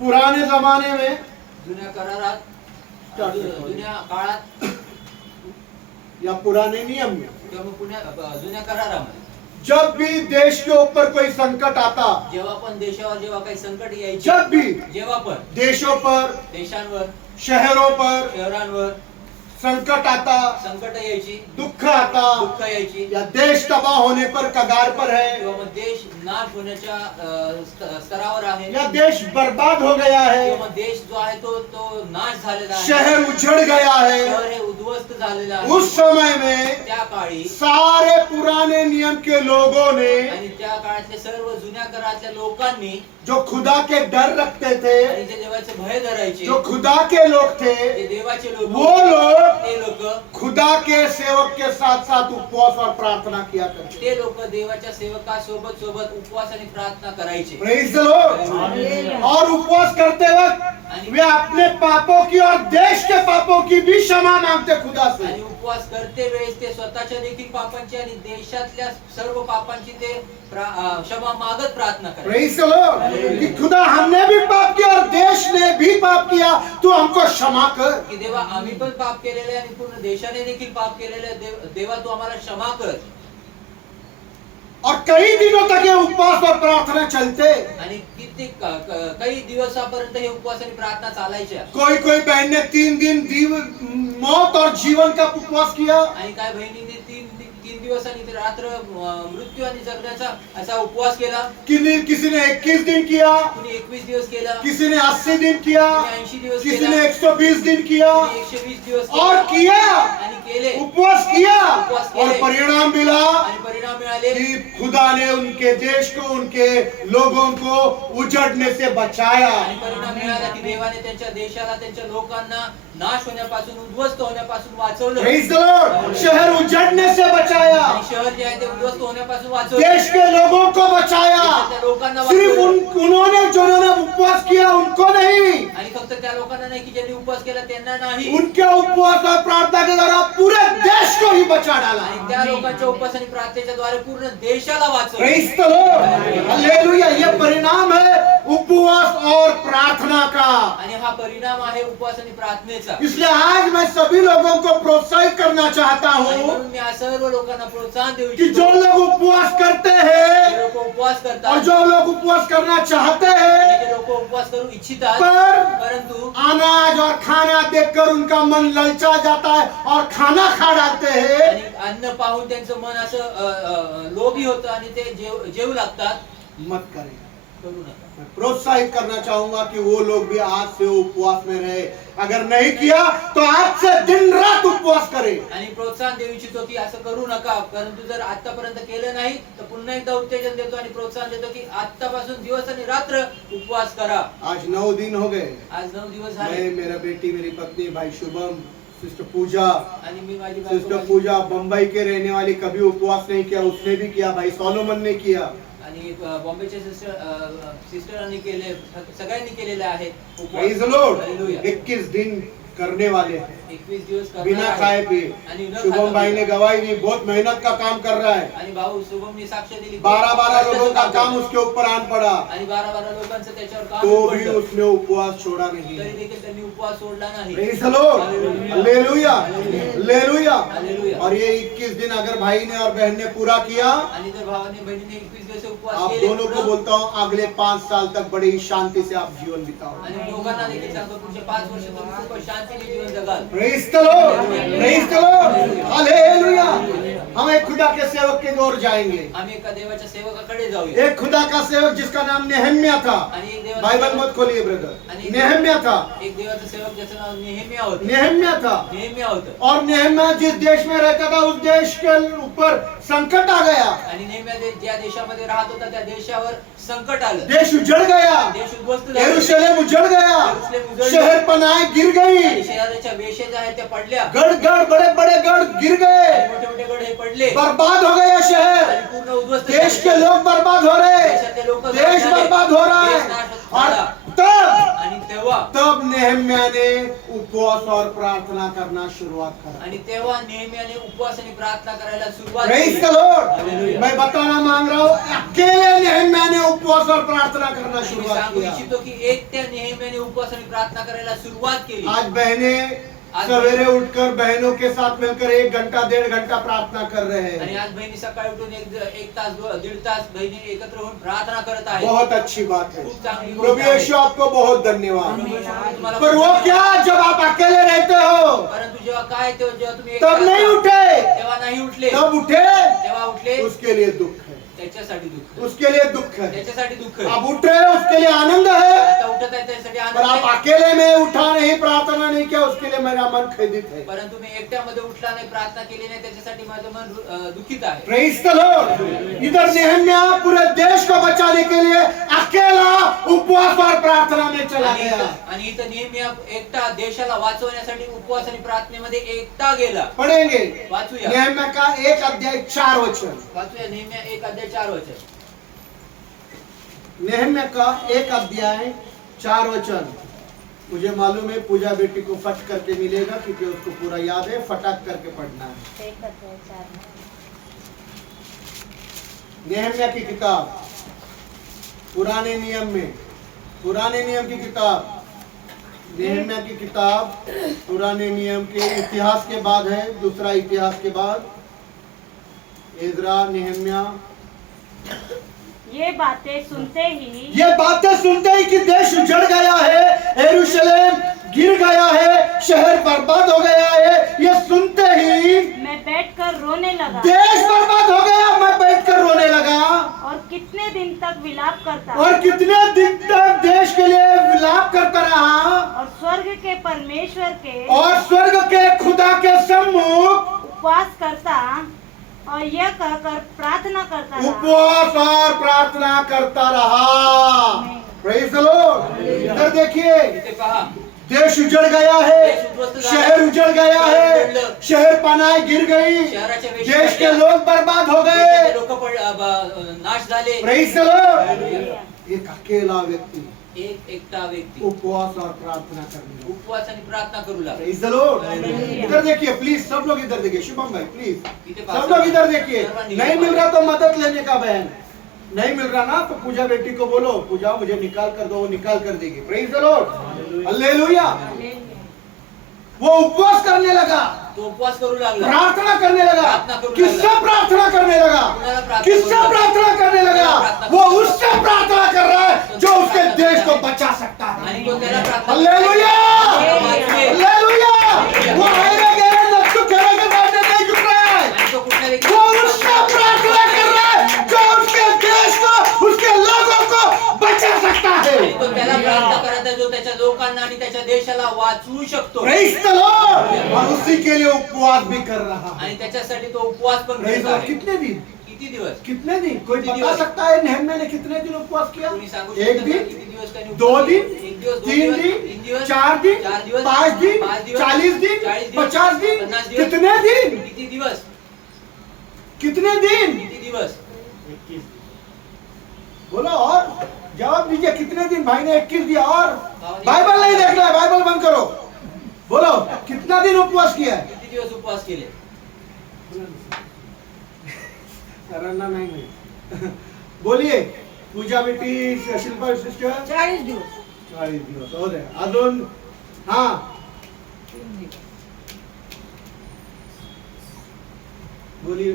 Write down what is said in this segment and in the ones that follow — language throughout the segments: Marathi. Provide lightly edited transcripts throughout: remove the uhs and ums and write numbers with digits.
पुराने जमाने में, जुन्या करारात, जुन्या काळात या पुराने नियम में, किंवा मग जुन्या करारामध्ये जब भी देश के ऊपर कोई संकट आता, जेव्हा पण देशावर जेव्हा काही संकट यायची, जब भी जेव्हा पण देशों पर, देशांवर, शहरों पर शहरांवर संकट आता, संकट यायची, दुख आता, दुःख यायची, या देश तबाह होने पर कगार पर है, किंवा मग देश नाश होण्याच्या स्तरावर आहे, या देश बर्बाद हो गया है, किंवा मग देश जो आहे तो नाश झालेला आहे, शहर उजड़ गया है, शहर हे उद्ध्वस्त झालेलं आहे, उस समय में त्या काळी सारे पुराने नियम के लोगों ने, आणि त्या काळातल्या सर्व जुन्या करातल्या लोकांनी जो खुदा के डर रखते थे, आणि जे देवाचे भय धरायचे, जो खुदा के लोग थे, जे देवाचे लोक, वो लोग ते लोक खुदा के सेवक के साथ साथ उपवास और प्रार्थना किया करते। ते लोक देवाच्या सेवकासोबत सोबत उपवास आणि प्रार्थना करायचे। Praise the Lord. और उपवास करते वक्त वे अपने पापों की और देश के पापों की भी क्षमा मांगते खुदा से। आणि उपवास करते वेळेस ते स्वतःच्या देखील पापांची आणि देशातल्या सर्व पापांची ते क्षमा मागत प्रार्थना करायचे। Praise the Lord. कि खुदा हमने भी पाप किया और देश ने भी पाप किया, तू हमको क्षमा कर। की देवा आम्ही पण पाप केलेले आणि पूर्ण देशाने देखील पाप केलेले, देवा तू आम्हाला क्षमा कर। और कई दिनों तक ये उपवास और प्रार्थना चलते। आणि किती काही दिवसापर्यंत हे उपवास आणि प्रार्थना चालायच्या। कोई कोई बहन ने 3 दिन मौत और जीवन का उपवास किया। आणि काय बहिणींनी 3 दिवस आणि रात्र मृत्यू आणि जगण्याचा असा उपवास केला। किसी ने 21 दिन किया, कुणी 21 दिवस केला, किसी ने 80 दिन किया, कुणी 80 दिवस किसी केला, ने 120 दिन किया, कुणी 120 दिवस केला, और किया, आणि केले, उपवास किया, उपवास केले, और परिणाम मिला आणि परिणाम मिळाले कि खुदा ने उनके देश को, उनके लोगों को उजड़ने से बचाया। आणि परिणाम मिळाला की देवाने त्यांच्या देशाला, त्यांच्या लोकांना नाश होण्यापासून, उद्ध्वस्त होण्यापासून वाचवलं। Praise the Lord. शहर उजड़ने से बचाया, आणि शहर जे आहे ते उद्ध्वस्त होण्यापासून वाचवलं, देश के लोगों को बचाया। देशातल्या लोकांना सिर्फ वाचवलं। उन्होंने जिन्होंने उपवास किया उनको नहीं, आणि फक्त त्या लोकांना नाही की ज्यांनी उपवास केला त्यांना नाही, उनके उपवास और प्रार्थना के द्वारा पूरे देश को ही बचा डाला। आणि त्या लोकांच्या उपवास आणि प्रार्थनेच्या द्वारे पूर्ण देशाला वाचवलं। Praise the Lord. हालेलुया। ये परिणाम है उपवास और प्रार्थना का। आणि हा परिणाम आहे उपवास आणि प्रार्थनेचा। इसलिए आज मैं सभी लोगों को प्रोत्साहित करना चाहता आणि हूँ म्हणून मी या सर्व लोकांना प्रोत्साहन देऊ कि जो इच्छितो, लोग उपवास करते जे हैं लोक उपवास और करतात, जो लोग उपवास करना चाहते आणि हैं, जे लोक उपवास करू इच्छितात, परंतु अनाज और खाना देखकर उनका मन ललचा जाता है और खाना खा डालते हैं, आणि अन्न पाहून त्यांचं मन असं लोभी होतं आणि ते जेवू लागतात, मत करें। करू नका। मैं प्रोत्साहित करना चाहूंगा कि वो लोग भी आज से उपवास में रहे। अगर नहीं किया तो आज से दिन रात उपवास करें। आणि प्रोत्साहन देऊ इच्छितो की असं करू नका, परंतु जर आतापर्यंत केलं नाही तर पुन्हा एकदा उत्तेजन देतो आणि प्रोत्साहन देतो की आतापासून दिवस आणि रात्र उपवास करा। आज 9 दिन हो गए। आज 9 दिवस झाले। मैं, मेरा बेटी, मेरी पत्नी, भाई शुभम, सिस्टर पूजा, आणि मी माझी सिस्टर पूजा बंबई के रहने वाली, कभी उपवास नहीं किया, उसने भी किया। भाई सोलोमन ने किया। आणि बॉम्बेचे सिस्टरांनी केले, सगळ्यांनी केलेले आहेत प्रेज द लॉर्ड। हालेलुया। 21 दिन करने वाले हैं 21 दिवस करणार बिना आहे। खाए पिए। आणि न शुभम खाता भाई ने पिता। गवाही दी, बहुत मेहनत का काम कर रहा है। आणि भाऊ शुभमनी साक्ष दिली, 12 लोगों का काम उसके ऊपर आन पड़ा, आणि 12 लोकांचं त्याच्यावर काम तो भी पडलं, उसने उपवास छोड़ा नहीं। तरी देखील त्यांनी उपवास सोडला नाही। Praise the Lord. Hallelujah, hallelujah. Hallelujah. और ये 21 दिन अगर भाई ने और बहन ने पूरा किया, आणि जर भावाने बहिणीने 21 दिवस उपवास आप केले, दोनों को बोलता हूँ अगले 5 साल तक बड़ी शांति से आप जीवन बिताओ। आणि दोघांना देखील सांगतो पुढचे 5 वर्ष तुम्ही खूप शांतीने जीवन जगाल। Praise the Lord, praise the Lord, hallelujah. हम एक खुदा के सेवक के ओर जाएंगे। आम्ही एका देवाच्या सेवकाकडे जाऊया। एक खुदा का सेवक जिसका नाम नेहम्या था। आणि एक देवाचा बाइबल सेवक- मत खोलिए ब्रदर। आणि नेहम्या था, एक देवाचा सेवक ज्याचं नाव नेहेमिया होतं। नेहम्या था। नेहेमिया होतं। और नेहम्या जिस देश में रहता था उस देश के ऊपर संकट आ गया। आणि नेहेमिया ज्या देशामध्ये राहत होता त्या देशावर संकट आलं, देश उजड़ गया, देश उद्ध्वस्त झाला, यरूशलेम उजड़ गया, यरूशलेम उजड़ शहर पनाहे गिर गई, आणि शहराच्या वेशे ज्या आहेत त्या पडल्या, गढ़ गढ़ बड़े बड़े गढ़ गिर गए, आणि मोठे मोठे गड हे पडले, बर्बाद हो गया शहर। आणि पूर्ण उद्ध्वस्त देश झाले। के लोग बर्बाद हो रहे, देशातले लोक देश बर्बाद हो रहा देश है। नाश और झाला। तब आणि तेव्हा नेहम्या ने उपवास और प्रार्थना करना शुरुआत करा। आणि तेव्हा नेहमियाने उपवास आणि प्रार्थना करायला सुरुवात प्रेज केली। The Lord. हालेलुया। मैं बताना मांग रहा हूँ, अकेले नेहम्या ने उपवास उपवास और प्रार्थना करना मी शुरुआत सांगू किया। इच्छितो की एकट्या नेहमीने उपवास आणि प्रार्थना करायला सुरुवात केली. आज बहनें सवेरे उठकर बहनों के साथ मिलकर 1 घंटा 1.5 घंटा प्रार्थना कर रहे आणि हैं। आज बहिणी सकाळी उठून एक तास 1.5 तास बहिणी एकत्र होऊन प्रार्थना करत आहेत. बहुत अच्छी बात है। खूप चांगली गोष्ट प्रभु आहे. यीशु आपको बहुत धन्यवाद। तुम्हाला पर वो क्या जब आप अकेले रहते हो परंतु जेव्हा काय जेव्हा तुम्ही तब एकटा नहीं असता, उठे, तेव्हा नाही उठले, तब उठे तेव्हा उठले उसके लिए दुख है, त्याच्यासाठी दुःख, उसके लिए दुख है। त्याच्यासाठी दुःख आहे. आप उठ रहे हो उसके लिए आनंद है, आता उठत आहे त्यासाठी पर आनंद आप आहे. अकेले में उठा नहीं, प्रार्थना नहीं किया, उसके लिए मेरा मन खेदित है। परंतु मी एकट्यामध्ये उठला नाही, प्रार्थना केली नाही, त्याच्यासाठी माझं मन दुःखित आहे. Praise the Lord. इधर नेहम्या पूरे देश को बचाने के लिए अकेला उपवास और प्रार्थना में चला गया। आणि इथं नेहमी एकटा देशाला वाचवण्यासाठी उपवास आणि प्रार्थनेमध्ये एकटा गेला. पढ़ेंगे वाचूया नेहम्या का 1 अध्याय 4 वचन। वाचूया नेहम्या 1 अध्याय 4 वचन. नेहम्या का 1 अध्याय 4 वचन। मुझे मालूम है पूजा बेटी को फट करके मिलेगा क्योंकि उसको पूरा याद है, फटाक करके पढ़ना है। नेहम्या की किताब पुराने नियम में, पुराने नियम की किताब, नेहम्या की किताब पुराने नियम के इतिहास के बाद है, दूसरा इतिहास के बाद एजरा, नेहम्या। ये बातें सुनते ही ये बातें सुनते ही कि देश उजड़ गया है, यरूशलेम गिर गया है, शहर बर्बाद हो गया है, ये सुनते ही मैं बैठकर रोने लगा देश बर्बाद हो गया, मैं बैठकर रोने लगा। और कितने दिन तक विलाप करता और कितने दिन तक देश के लिए विलाप करता रहा, और स्वर्ग के परमेश्वर के और स्वर्ग के खुदा के सम्मुख उपवास करता और यह कहकर प्रार्थना करता रहा। उपवास और प्रार्थना करता रहा। Praise the Lord. इधर देखिए, इथे पहा, देश उजड़ गया है, शहर उजड़ गया है, शहर पनाह गिर गई, शहराच्या देश के लोग बर्बाद हो गए। लोक नाश झाले. Praise the Lord. एक अकेला व्यक्ति एक एकटा व्यक्ती उपवास और प्रार्थना करने लगा। उपवास आणि प्रार्थना करू लागला. Praise the Lord. इधर देखिए प्लीज, सब लोग इधर देखिए, शुभम भाई प्लीज इथे सब लोग इधर देखिए। सर्वांनी नहीं मिल रहा तो मदद लेने का बहन, नहीं मिल रहा ना तो पूजा बेटी को बोलो, पूजा मुझे निकाल कर दो, वो निकाल कर देगी। Praise the Lord, hallelujah. वो उपवास करने लगा, तो उपवास करू लागला. प्रार्थना करने लगा। प्रार्थना करू किससे लागला. प्रार्थना करने लगा? कुणाला प्रार्थना किससे करू लागला? प्रार्थना करने लगा? प्रार्थना वो उससे प्रार्थना कर रहा है जो उसके देश को बचा सकता है। आणि तो त्याला प्रार्थना हालेलुया, वाचवे. हालेलुया। वो आएगा गैर नक्सु खेले के सामने नहीं झुक रहा है, आणि तो कुठल्या व्यक्ती वो उससे प्रार्थना कर रहा है जो उसके देश को, उसके लोगों को बचा सकता है। आणि तो त्याला प्रार्थना करत आहे जो त्याच्या लोकांना आणि त्याच्या देशाला वाचवू शकतो. Praise the Lord. और उसी के लिए उपवास भी कर रहा है। आणि त्याच्यासाठी तो उपवास पण प्रेज करत द लॉर्ड। आहे. कितने दिन? किती दिवस? कितने दिन? कोई कितने बता दिवस? सकता है नेहम्या ने कितने दिन उपवास किया? कोणी सांगू 1 शकतं का दिन, किती दिवस त्यांनी 2 उपवास दिन, केले? 1 दिवस, 3 2 दिन, दिवस, 4 दिन, 4 दिवस, 5 दिन, 5 दिवस, 40 दिन, 40 दिन, 50 दिन, 50 दिवस. कितने दिन? किती दिवस? कितने दिन? किती दिवस? बोलो और जवाब दीजिए। कितने दिन? भाई ने 21 दिया। और बाइबल नहीं देख रहा है, बाइबल बंद करो। बोलो कितना दिन उपवास किया है? किती दिवस उपवास केले? सरांना नाही माहित। बोलिए पूजा बेटी, शिल्पा सिस्टर 40 दिवस 40 दिवस हो गए। अजून हा बोलिए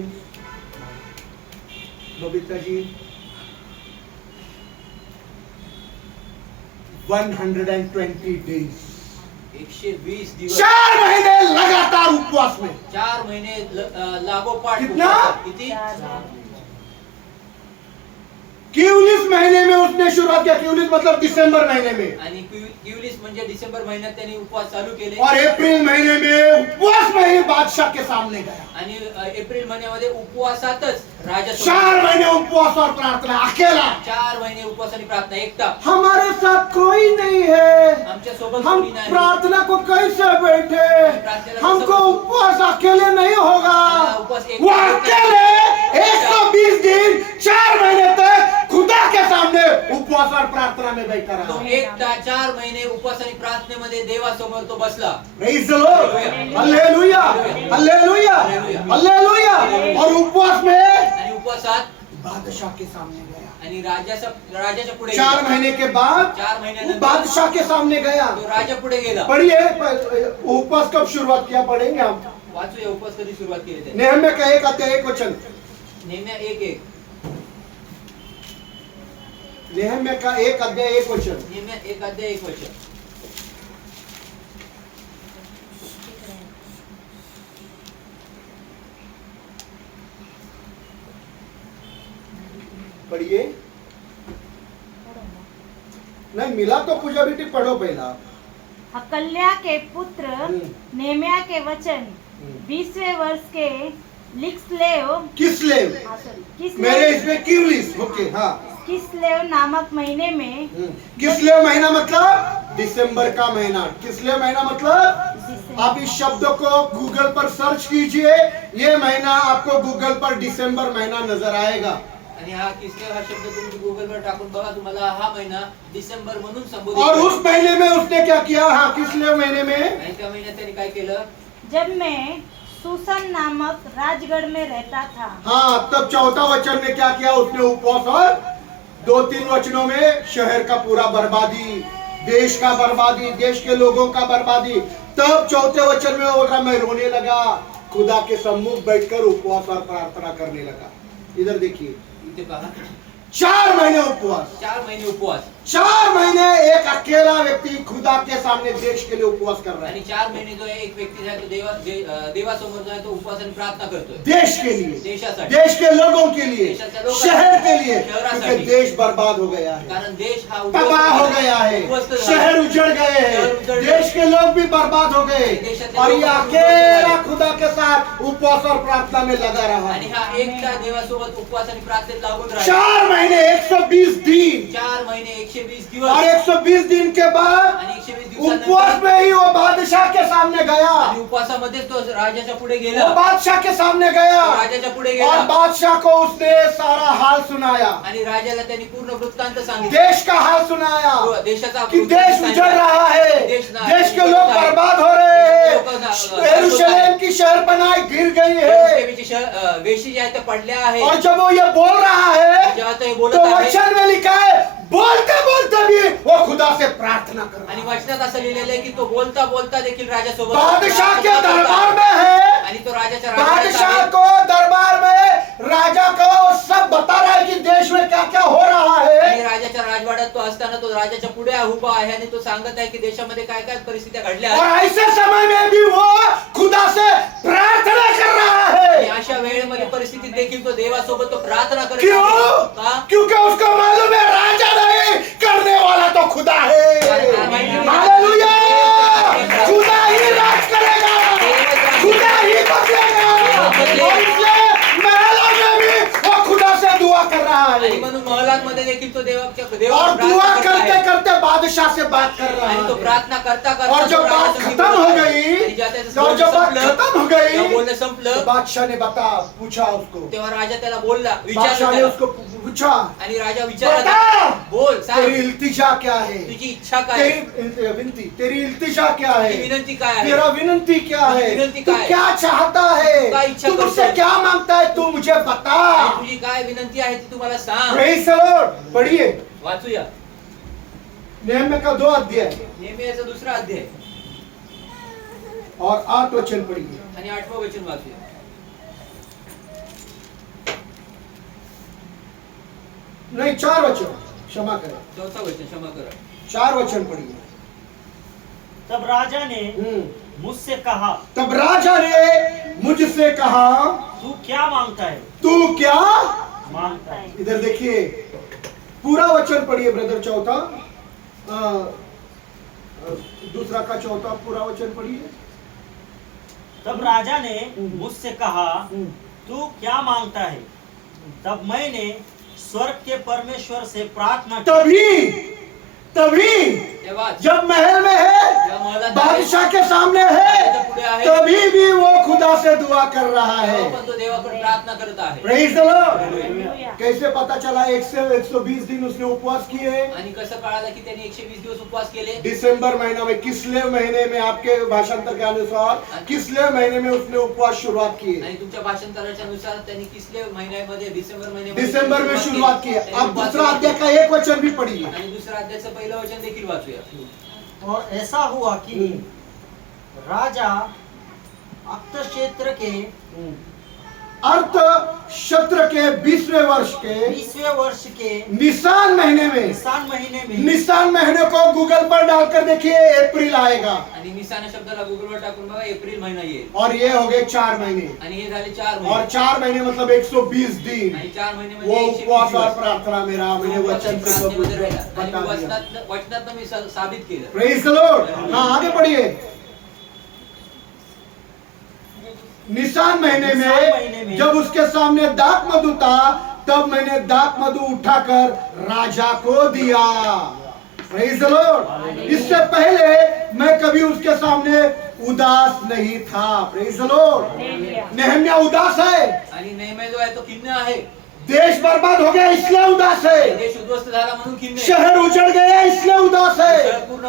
बबीता जी 120 डेज, 120 दिवस, 4 महीने लगातार उपवास में। 4 महिने लागोपाठ कितना? उपवास. किती? क्यूलिस महीने में उसने शुरुआत किया। क्यूलिस मतलब दिसंबर महीने में, आणि क्युलिस म्हणजे डिसेंबर महिन्यात त्यांनी उपवास चालू केले. और अप्रैल महीने में उपवास में ही बादशाह के सामने गया। आणि एप्रिल महिन्यामध्ये उपवासातच राजा 4 महीने उपवास और प्रार्थना अकेला। 4 महिने उपवास आणि प्रार्थना एकटा. हमारे साथ कोई नहीं है, आमच्या सोबत हम कोणी नाही. प्रार्थना को कैसे बैठे? हमको उपवास अकेले नहीं होगा। वो अकेले 120 दिन 4 महीने तक खुदा के सामने उपवास और प्रार्थना में बैठा तो रहा। एकटा 4 महिने उपवास आणि प्रार्थनेमध्ये देवासमोर तो बसला. Praise the Lord, hallelujah, hallelujah, hallelujah. और उपवास में आणि उपवासात बादशाह के सामने गया। आणि राजाच्या पुढे 4 गेला. महीने के बाद 4 वो महिन्यानंतर बादशाह के सामने गया। तो राजा पुढे गेला. पढ़िए, उपवास कब शुरुआत किया पढ़ेंगे हम। वाचूया उपवास कधी सुरुवात केली त्याने. नेहम्या का 1 अध्याय 1 वचन। नेहम्या 1:1. नेहम्या का 1 अध्याय 1 वचन। नेहम्या 1 अध्याय 1 वचन. पढ़िए। नहीं मिला तो पूजा बेटी पढ़ो पहला। हकल्या के पुत्र नेम्या के वचन हम्म। 20वें वर्ष के लिक्सलेव किसलेव, मेरे इसमें क्यूलिस, ओके हाँ। किसलेव नामक महीने में किसलेव महीना मतलब दिसंबर का महीना। किसलेव महीना मतलब आप इस शब्द को गूगल पर सर्च कीजिए, ये महीना आपको गूगल पर दिसंबर महीना नजर आएगा। आणि हा किसलेव हा शब्द तुम्ही गुगल वर टाकून बघा, तुम्हाला हा महिना डिसेंबर म्हणून संबोधित और होतो. उस महीने में उसने क्या किया, हाँ किसलेव महीने में आणि त्या महिन्यात त्यांनी काय केलं? जब मैं सुसन नामक राजगढ़ में रहता था, हाँ तब 4था वचन में क्या किया उसने, उपवास। और 2-3 वचनों में शहर का पूरा बर्बादी, देश का बर्बादी, देश के लोगों का बर्बादी। तब 4थे वचन में वो बोल रहा मैं रोने लगा, खुदा के सम्मुख बैठकर उपवास और प्रार्थना करने लगा। इधर देखिए, इथे पहा, 4 महीने उपवास। 4 महिने उपवास 4 महीने एक अकेला व्यक्ति खुदा के सामने देश के लिए उपवास कर रहा आणि है। 4 महिने जो आहे एक व्यक्ती जो आहे तो देवासमोर जो आहे तो उपवास आणि प्रार्थना करतोय. देश के लिए, देशासाठी, देश के लोगों के लिए, देशाच्या लोकांसाठी, शहर के लिए, शहरासाठी. क्योंकि देश बर्बाद हो गया है, कारण देश हा तबाह हो गया है, उद्ध्वस्त झाला. शहर उजड़ गए शहर हैं, उजड़ गए. देश के लोग भी बर्बाद हो गए, देशाचे और लोक ये भी अकेला उजड़ गए. खुदा के साथ उपवास और प्रार्थना में लगा रहा आणि है। हा एकटा देवासोबत उपवास आणि प्रार्थनेत लागून राहिला. 4 महीने 120 दिन, 4 महिने 120 और दिवस 120 दिन के बाद आणि 120 उपवास दिवसानंतर में ही वो बादशाह के सामने गया। आणि उपवासामध्ये तो राजाच्या पुढे गेला. वो बादशाह के सामने गया तो राजाच्या पुढे और गेला बादशाह को उसने सारा हाल सुनाया, आणि राजाला त्यांनी पूर्ण वृत्तांत सांगितलं. देश का हाल सुनाया देशाचा कि वृत्तांत देश उजड़ सांगितला. रहा है, देश के लोग बर्बाद हो रहे हैं, यरूशलेम की शहरपनाह गिर गई है। यरूशलेमची वेशी जी आहे त्या पडल्या आहेत. और जब वो ये बोल रहा है जेव्हा तो हे तो बोलत आहे वचन में लिखा है बोलते बोलते भी वो खुदा से प्रार्थना कर रहा आणि है। वचनात असं लिहिलेलं आहे की तो बोलता बोलता देखील राजासोबत बादशाह के प्रार्थना करत दरबार होता. में है, आणि तो राजाच्या राजवाड्यात बादशाह आहे. को दरबार में राजा को सब बता रहा है कि देश में क्या क्या हो रहा आणि है। राजाच्या राजवाड्यात तो असताना तो राजाच्या पुढे उभा आहे आणि तो सांगत आहे की देशामध्ये काय काय परिस्थित्या घडल्या और आहेत. ऐसे समय में भी वो खुदा से प्रार्थना कर रहा आणि है। अशा वेळेमध्ये परिस्थितीत देखील तो देवासोबत तो प्रार्थना करत क्यों? आहे. का? क्योंकि उसको मालूम है राजा नहीं करने वाला तो खुदा है। हालेलुया! खुदा ही राज करेगा, खुदा ही बदलेगा, और इसलिए महलों में भी वो खुदा से दुआ कर रहा आणि है, म्हणून महलांमध्ये देखील तो और देवाला दुआ प्रार्थना करत करते आहे. करते बादशाह से बात कर रहा आणि तो है। प्रार्थना करता करता और तो जब बात राजासमोर खत्म हो बोलत आहे. गई, आणि जेव्हा त्याचं और जब बात बोलणं खत्म हो जेव्हा गई बोलणं तो संपलं बादशाह ने पूछा उसको, तेव्हा राजा त्याला बोलला, बादशाह विचारलं ने त्याला. उसको पूछा आणि राजा विचारला बता, त्याला, बोल सांग तेरी इल्तिजा क्या है, तुझी इच्छा काय आहे? तेरी इल्तिजा क्या है, तुझी विनंती काय आहे? तेरा विनंती क्या है, विनंती तू काय? क्या चाहता है, तू काय इच्छा तू मुझसे करतोय? क्या मांगता है, तू मुझे बता। आणि तुझी काय विनंती आहे ती तुम्हाला सांग. Praise the Lord. पढ़िए वाचूया नेहम्या का 2 अध्याय नेहम्याचा 2रा अध्याय और 8 वचन पढ़िए। आणि 8वं वचन वाचूया. नहीं 4 वचन, क्षमा करें, 4थं वचन, क्षमा करा. 4 वचन पढ़िए। तब राजा ने मुझसे कहा, तब राजा ने मुझसे कहा तू क्या मांगता है? तू क्या मांगता है। इधर देखिए पूरा वचन पढ़िए ब्रदर, चौथा दूसरा का चौथा पूरा वचन पढ़िए। तब राजा ने मुझसे कहा, तू क्या मांगता है? तब मैंने स्वर्ग के परमेश्वर से प्रार्थना की। तभी तेव्हा जब महल में है जेव्हा महलात बादशाह के सामने राजाच्या पुढे है, आहे. तभी भी वो खुदा से दुआ कर रहा है। तेव्हा पण तो देवाकडे प्रार्थना करत आहे. Praise the Lord. हालेलुया. कैसे पता चला 120 दिन उसने उपवास किए? आणि कसं कळालं की त्यांनी 120 दिवस उपवास केले? दिसंबर महीना में, किसले महीने में, आपके भाषांतर के अनुसार किसले महीने में उसने उपवास शुरुआत की? आणि तुमच्या भाषांतराच्या नुसार त्यांनी किसले महिन्यामध्ये, डिसेंबर महिन्यामध्ये दिसंबर में शुरुआत की। त्यांनी अब उपवास दूसरा केले. अध्याय का एक वचन भी पढ़िए। आणि दुसरा अध्यायाचं पहिलं वचन देखील वाचूया. और ऐसा हुआ कि राजा अक्षेत्र के अर्थ शत्र के 20वें वर्ष के 20वें वर्ष के निसान महीने में, निसान महीने में निसान महीने को गूगल पर डालकर देखिए, अप्रैल आएगा आणि निसान शब्दाला गुगलवर टाकून बघा, एप्रिल महिना येईल. और ये हो गए 4 महीने, आणि हे झाले 4 और महिने. 4 महीने मतलब 120 दिन। आणि 4 महिने वो म्हणजे 120 उपवास और दिवस. प्रार्थना में रहा, मैंने वचन से सब कुछ प्रार्थनेमध्ये राहिला. आणि बता दिया। वचनातनं मी साबित केलं. Praise the Lord. हाँ, आगे पढ़िए। निसान महीने में जब उसके सामने दाख मधु था, तब मैंने दाख मधु उठाकर राजा को दिया। Praise the Lord. इससे पहले मैं कभी उसके सामने उदास नहीं था। Praise the Lord. हालेलुया. नेहम्या उदास है, आणि नेहम्या जो आहे तो खिन्न आहे. देश बर्बाद हो गया इसलिए उदास है, देश उद्ध्वस्त झाला म्हणून खिन्न आहे. शहर उजड़ गया इसलिए उदास है, शहर पूर्ण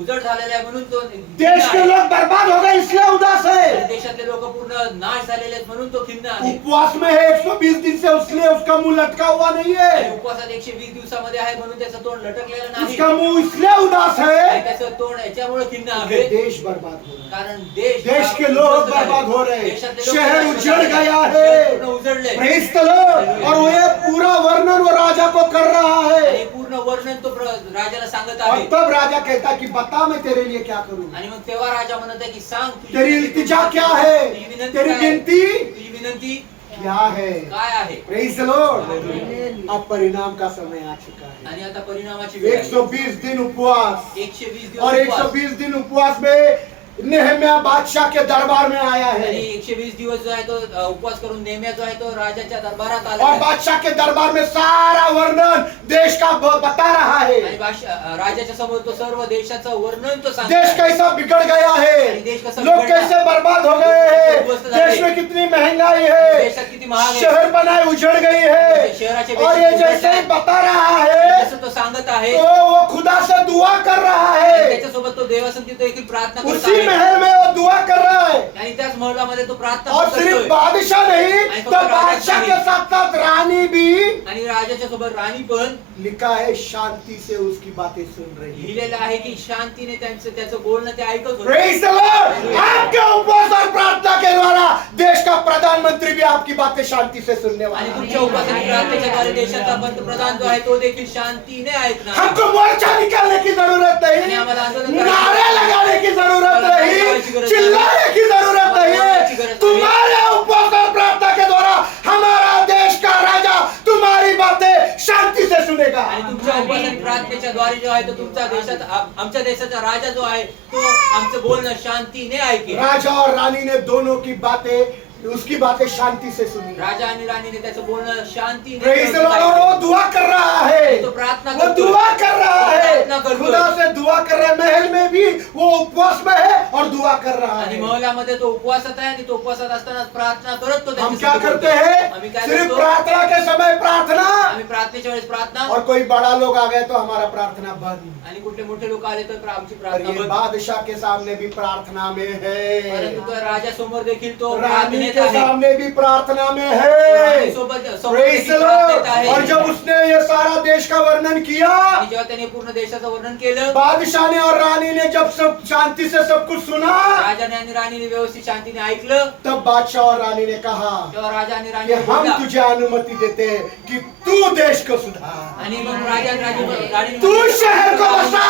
उजड झालेला आहे म्हणून तो देश के लोग बर्बाद हो गए इसलिए उदास आणि है। देशातले लोक पूर्ण नाश झालेले आहेत म्हणून तो खिन्न आहे. उपवास में है 120 दिन से, उसलिए उसका मुंह लटका हुआ नहीं आणि है, उपवासात 120 दिवसामध्ये आहे म्हणून त्याचं तोंड लटकलेलं नाही. उसका मुंह इसलिए उदास आणि है त्याचं तोंड याच्यामुळे खिन्न कि आहे देश बर्बाद हो रहा कारण देश देश के लोग उद्ध्वस्त झाले. बर्बाद हो रहे हैं, देशातले लोक शहर नाश उजड़ झाले. गया शहर है। पूर्ण उजडले. Praise the Lord. और वो ये पूरा वर्णन वो राजा को कर रहा आणि है, पूर्ण वर्णन तो राजाला सांगत और आहे. तब राजा कहता है कि बता मैं तेरे लिए क्या करूं, आणि मग तेव्हा राजा म्हणत आहे की सांग तुझी तेरी विनंती इल्तिजा क्या तुझी है, विनंती तेरी काय आहे? विनती तुझी विनंती क्या है। काय आहे? Praise the Lord. अब परिणाम का समय आ चुका है। आणि आता परिणामाची वेळ आहे. 120 दिन उपवास, 120 दिवस और उपवास. 120 दिन उपवास में नेहम्या बादशाह के दरबार में आया है, आणि 120 दिवस जो आहे तो उपवास करून नेहम्या जो आहे तो राजाच्या दरबारात आला और आहे. बादशाह के दरबार में सारा वर्णन देश का बता रहा है। आणि राजाच्या समोर तो सर्व देशाचं वर्णन तो सांगतो. देश कैसा बिगड़ गया है, देश कैसा लोग बिगड़ा। कैसे बर्बाद हो गए हैं, उद्ध्वस्त झाले। देश में कितनी महंगाई है, देशात किती महाग आहे. शहर बनाए उजड़ गई है, शहराचे और ये बेचिक जैसे ही उजड़ बता रहा है जसं तो सांगत आहे तो वो खुदा से दुआ कर रहा है, त्याच्यासोबत तो देवासंती देखील प्रार्थना करत उसी आहे. महल में वो दुआ कर रहा है। आणि त्याच महलामध्ये तो प्रार्थना और करतोय. सिर्फ बादशाह नहीं तो बादशाह के साथ साथ रानी भी, आणि राजाच्या सोबत राणी पण लिखा है शांति से उसकी बातें सुन रही है। लिहिलेलं आहे की शांतीने त्याचं बोलणं ते ऐकत होते. Praise the Lord! आपके उपवास और प्रार्थना के द्वारा देश का प्रधानमंत्री भी आपकी बातें शांति से सुनने वाला आणि है। तुमच्या उपासना प्रार्थनेच्या द्वारे देशाचा पंतप्रधान जो आहे तो देखील शांतीने ऐकणार. हमको मोर्चा निकालने की जरूरत आणि नहीं, आम्हाला आंदोलन करायचं नारे लगाने की जरूरत नहीं, चिल्लाने की जरूरत नहीं है। तुम्हारे उपवास और प्रार्थना के द्वारा हमारा देश का राजा तुम्हारी बातें शांति से सुनेगा। आणि तुमच्या उपासना प्रार्थनेच्या द्वारे जो आहे तो तुमच्या देशात आमच्या देशाचा राजा जो आहे तो आमचं बोलणं शांतीने ऐकेल. राजा और रानी ने दोनों की बातें, उसकी बातें शांति से सुनी। राजा आणि राणीने त्याचं बोलणं शांतीने Praise the Lord! और ऐकलं. वो दुआ कर रहा है, तो प्रार्थना वो करतोय. दुआ कर रहा है, प्रार्थना करतोय. खुदा से दुआ कर रहा है। महल में भी वो उपवास में है और दुआ कर रहा आणि है। महलामध्ये तो उपवासात आहे आणि तो उपवासात असताना प्रार्थना करत तो हम त्यांच्यासाठी क्या करते बोलतोय. हैं? आम्ही काय सिर्फ करतो? प्रार्थना के समय प्रार्थना, आम्ही प्रार्थनेच्या वेळेस प्रार्थना और कोई बड़ा लोग आ गए तो हमारा प्रार्थना बंद। आणि कुठले मोठे लोक आले तर आमची और प्रार्थना ये बंद. बादशाह के सामने भी प्रार्थना में है, परंतु तो राजा समोर देखील तो रानी प्रार्थनेत के आहे. सामने भी प्रार्थना में तो है। राणी सोबत समोर Praise देखील the प्रार्थनेत Lord! आहे. और जब उसने ये सारा देश का वर्णन किया, आणि जेव्हा त्याने पूर्ण देशाचं वर्णन केलं, बादशाह ने और रानी ने जब सब शांति से सब कुछ सुना, राजाने आणि राणीने व्यवस्थित शांतीने ऐकलं, तब बादशाह और रानी ने कहा तेव्हा राजा आणि कि राणीने हम बोलला. तुझे अनुमति देते हैं कि तू देश को सुधार, आणि मग राजा आणि राणीने तू शहर को बसा,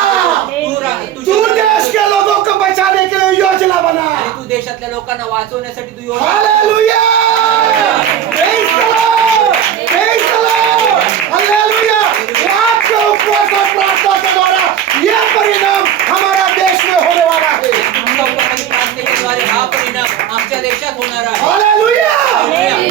तू देश के लोगों को बचाने के लिए योजना बना। आणि तू देशातल्या लोकांना वाचवण्यासाठी तू योजना hallelujah! Praise the Lord! Praise the Lord! Hallelujah! आपके उपवास और प्रार्थना के द्वारा यह परिणाम हमारा देश में होने वाला है। तुमच्या उपासना प्रार्थनेद्वारे हा परिणाम आमच्या देशात होणार आहे. हालेलुया!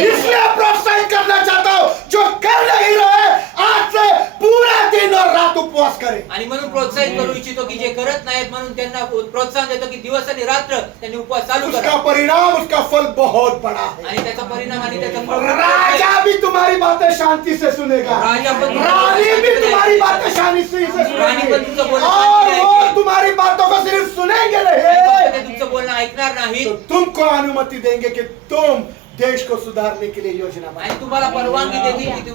इसलिए प्रोत्साहित करना चाहता हूँ, जो कर नहीं रहे आज से पूरा दिन और रात उपवास उपवास करें। आणि म्हणून प्रोत्साहित करू इच्छितो की जे करत नाहीत म्हणून त्यांना प्रोत्साहन देतो की दिवस आणि रात्र त्यांनी उपवास चालू उसका करा परिणाम, उसका फल बहुत बड़ा है। आणि त्याचा परिणाम आणि त्याचा फळ राजा भी तुम्हारी बातें शांति से सुनेगा, राजा पण रानी भी तुम्हारी बातें शांति से रानी पण तुमचं सुनेगी, बोलणं और ऐकेल। वो तुम्हारी बातों को सिर्फ सुनेंगे आणि फक्त नहीं, ते तुमचं बोलणं ऐकणार नाही तो तुमको अनुमति देंगे कि तुम देश को सुधारने के लिए योजना आणि बनाओ, तुम्हाला परवानगी देतील की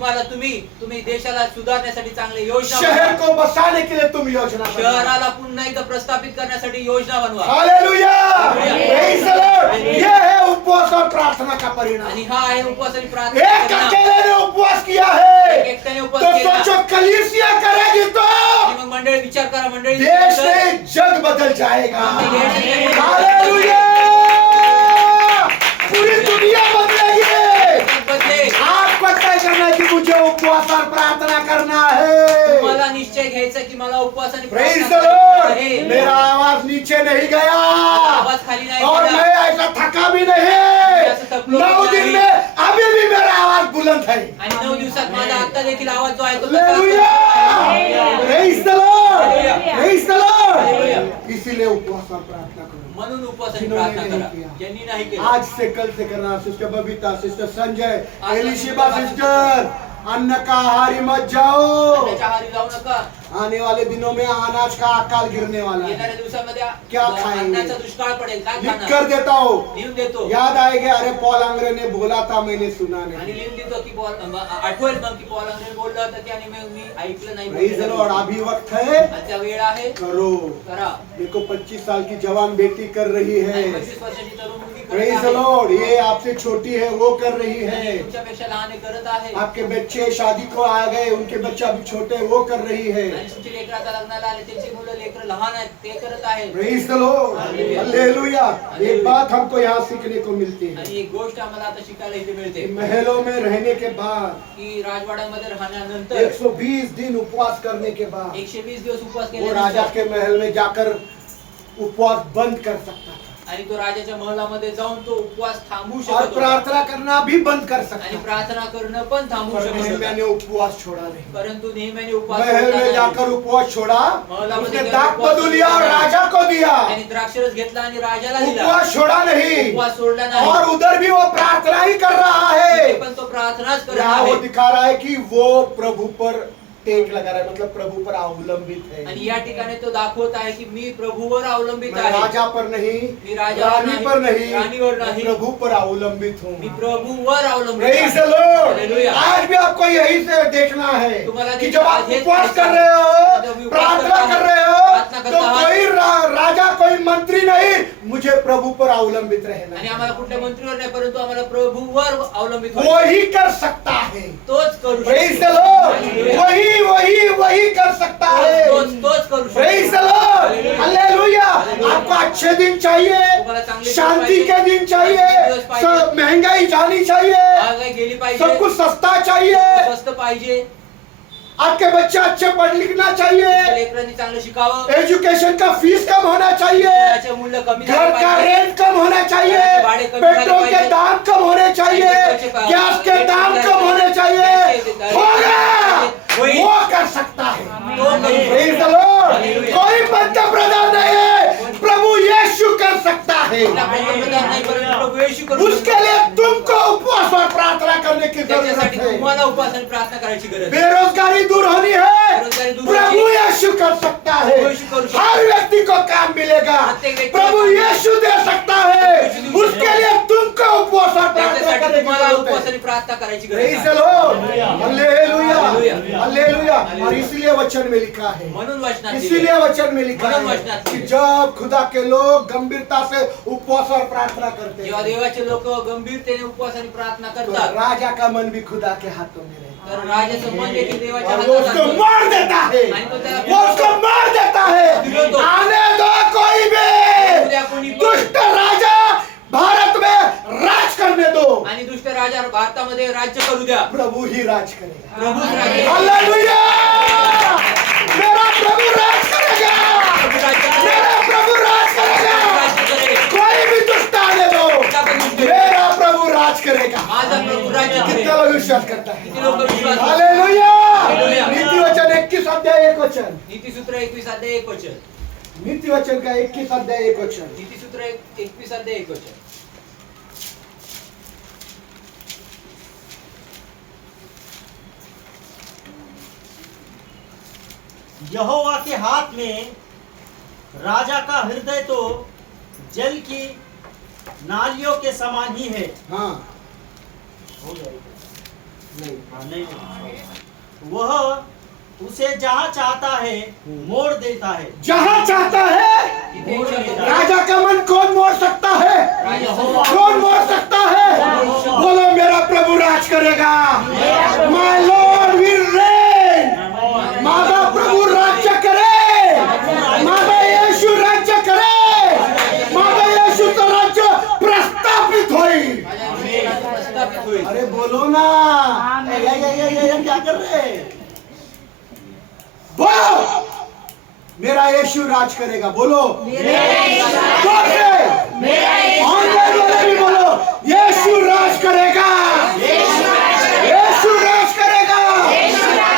तुम्ही देशाला सुधारण्यासाठी चांगले योजना शहर बनवा. को बसाने के लिए तुम योजना बनाओ। शहराला पुन्हा एकदा प्रस्थापित करण्यासाठी योजना बनवा hallelujah, hallelujah. Praise the Lord. ये है उपवास और प्रार्थना का परिणाम। आणि हा आहे उपवास आणि प्रार्थना एक परिणाम. अकेले ने उपवास किया है एकट्याने उपवास तो केला सोचो कलीसिया करेगी तो आणि मग मंडळी विचार करा मंडळी देश नहीं जग बदल जाएगा। हालेलुया. हालेलुया, पूरी दुनिया बदलेगी। बदले आपको तय करना है कि मुझे उपवास और प्रार्थना करना है। तुम्हाला निश्चय घ्यायचा की मला उपवास आणि प्रेज द प्रार्थना लॉर्ड। करायची आहे. मेरा आवाज नीचे नहीं गया आवाज खाली नाही और गेला. मैं ऐसा थका भी नहीं। ऐसा थकलो 9 भी दिन नहीं. में अभी भी मेरा आवाज बुलंद है। आणि 9 दिवसात माझा आता देखील आवाज जो आहे तो hallelujah, hallelujah. Praise the Lord, hallelujah. Praise the hallelujah. Lord. इसीलिए उपवास और प्रार्थना करो। म्हणून उपवास आणि जिन्होंने प्रार्थना नहीं करा किया। ज्यांनी नाही केलं आज से कल से करना। सिस्टर बबीता, सिस्टर संजय, आज एलिशिबा से सिस्टर, अन्न का आहारी मत जाओ। अन्नाच्या आहारी जाऊ नका आने वाले दिनों में अनाज का अकाल गिरने वाला है। येणाऱ्या दिवसामध्ये क्या खाएंगे? अन्नाचा दुष्काळ पडेल काय लिख खाणार कर देता हूँ, लिहून देतो याद आएगा। अरे पॉल अंग्रे ने बोला था, मैंने सुना आणि नहीं। लिहून देतो की आठवेल मग की पॉल अंग्रेज बोलला होता की आणि मग मी ऐकलं नाही प्रेज द लॉर्ड। अभी वक्त है, आजचा वेळ आहे करो। करा देखो 25 साल की जवान बेटी कर रही है। आणि 25 वर्षाची तरुण मुलगी करत प्रेज द आहे. लॉर्ड। ये आपसे छोटी है, वो कर रही आणि है। तुमच्यापेक्षा लहान आहे, करत आहे आपके बच्चे शादी को आ गए, उनके बच्चे अभी छोटे हैं, वो कर रही है। आणि तुमचे लेकर आता लग्नाला आले त्यांची मुलं लेकर लहान आहेत ते करत आहे प्रेज द लॉर्ड, हालेलुया। एक बात हमको यहाँ सीखने को मिलती है आणि एक गोष्ट आम्हाला आता शिकायला इथे मिळते कि महलों में रहने के बाद, की राजवाड्यामध्ये राहण्यानंतर 120 दिन उपवास करने के बाद 120 दिवस उपवास वो राजा केल्यानंतर के महल में जाकर उपवास बंद कर सकता था आणि तो राजाच्या महलामध्ये जाऊन तो उपवास थांबवू और शकत होता प्रार्थना करना भी बंद कर आणि सकता था। प्रार्थना करणं पण थांबवू पर शकत नेहम्याह ने होता उपवास छोड़ा नहीं। परंतु नेहम्याने उपवास महल सोडला में नाही. जाकर उपवास छोड़ा, महलामध्ये उसने जाऊन दाख उपवास बदू लिया और सोडला. राजा को दिया। त्याने द्राक्षरस घेतला आणि राजाला दिला उपवास छोड़ा नहीं, उपवास सोडला नाही और उधर भी वो प्रार्थना ही कर रहा तिथे है। पण तो प्रार्थनाच करत यहाँ वो आहे दिखा रहा है कि वो प्रभु पर टेक लगा रहा है, मतलब प्रभु पर अवलंबित है। आणि या ठिकाणी तो दाखवत आहे की मी प्रभूवर अवलंबित मैं आहे राजा पर नहीं, मी राजावर रानी नाही, पर नहीं, रानीवर मैं नाही. प्रभु पर अवलंबित हूँ। मी प्रभूवर अवलंबित प्रेज द आहे. लॉर्ड। हालेलुया. आज भी आपको यही से देखना है तुम्हाला कि जब आप आज हेच उपवास कर दिसणार. रहे जब हो, उपवास प्रार्थना करता कर है, रहे प्रार्थना हो, करता तो है. कोई राजा, कोई मंत्री नहीं, मुझे प्रभु पर अवलंबित रहना आणि है। आम्हाला कुठल्या मंत्रीवर नाही परंतु आम्हाला प्रभूवर अवलंबित वो व्हायचं. ही कर सकता है। तोच करू प्रेज द शकतो. लॉर्ड। हालेलुया. वही कर सकता है। तोच करू प्रेज द शकतो. Lord, hallelujah. हालेलुया। हालेलुया. आपको अच्छे दिन चाहिए, तुम्हाला चांगले शांति दिवस के दिन चाहिए, शांतीचे दिवस पाहिजे. सब महंगाई जानी चाहिए, महागाई गेली पाहिजे सब कुछ सस्ता चाहिए, स्वस्त पाहिजे आपके बच्चे अच्छे पढ़ लिखना चाहिए, लेकरांनी चांगलं शिकावं एजुकेशन का फीस कम होना चाहिए, शिक्षणाचे मूल्य कमी घर झाले का पाहिजे रेंट कम होना चाहिए, घराचे भाडे कमी झाले पेट्रोल के पाहिजे. दाम कम होने चाहिए, गैस के दाम कम होने चाहिए। होगा, वो कर सकता है। Praise the Lord. कोई पंतप्रधान नहीं है, प्रभु यीशु कर सकता है। आपला पंतप्रधान नाही परंतु प्रभू येशू करू उसके शकतो. लिए तुमको उपवास और प्रार्थना करने की जरूरत त्याच्यासाठी है। तुम्हाला उपवास आणि प्रार्थना करायची गरज आहे. बेरोजगारी दूर होनी है, बेरोजगारी दूर प्रभु होनी. यीशु कर सकता है। प्रभु यीशु कर सकता है. हर व्यक्ति को काम मिलेगा, प्रत्येक व्यक्ति को प्रभु काम यीशु दे सकता है। प्रभु यीशु उसके लिए तुमको उपवास और प्रार्थना त्याच्यासाठी करने की तुम्हाला जरूरत उपवास है। आणि प्रार्थना करायची गरज प्रेज द आहे. Lord, hallelujah. Hallelujah, hallelujah. और इसलिए वचन में लिखा है, म्हणून वचनात लिहिलंय. इसीलिए वचन में लिखा म्हणून है वचनात कि लिहिलंय. जब खुदा के लोग गंभीरता से उपवास और प्रार्थना करते जेव्हा हैं, देवाचे लोक गंभीरतेने उपवास आणि प्रार्थना तो करतात राजा का मन भी खुदा के हाथों में रहता तर राजाचं मन देखील देवाच्या है, और वो हातात उसको असतं. मार देता है, आणि तो त्याला वो उसको मार देता है। आने दो कोई उद्या भी कोणी पण. दुष्ट राजा भारत में राज करने दो, आणि दुष्ट राजा भारतामध्ये राज्य करू द्या. प्रभु ही राज करेगा। प्रभूच राजे हालेलुया, मेरा प्रभु राज करेगा, मेरा प्रभु राज करेगा। राज्य करेल. कोई भी दुष्ट आने दो, मेरा प्रभु राज करेगा। माझा प्रभू राज्य कितना करेल. लोग विश्वास करता है? किती लोक विश्वास करतात? हालेलुया। हालेलुया. नीति वचन 21 अध्याय 1 वचन। वचन, नीतिसूत्र 21 अध्याय 1 वचन. नीति वचन का 21 अध्याय 1 वचन. नीतिसूत्र 21 अध्याय 1 वचन. यहोवा के हाथ में राजा का हृदय तो जल की नालियों के समान ही है। हाँ हो जाएगा। नहीं, हाँ, नहीं। वह उसे जहाँ चाहता है मोड़ देता है। जहाँ चाहता है इथे एक शब्द आहे. राजा का मन कौन मोड़ सकता है? यहोवा. कौन मोड़ सकता है? बोलो मेरा प्रभु राज करेगा। माय लॉर्ड विल रेन। माझा प्रभु राज्य करे, माझा येशू राज्य करे, माझा येशूचं राज्य प्रस्थापित होईल. माझ्या विषयाला प्रस्थापित होईल. अरे बोलो ना. ये क्या कर रहे हैं? बोलो मेरा यीशु राज करेगा. बोलो जोर से. ऑनलाइन वाले भी बोलो यीशु राज करेगा. यीशु राज करेगा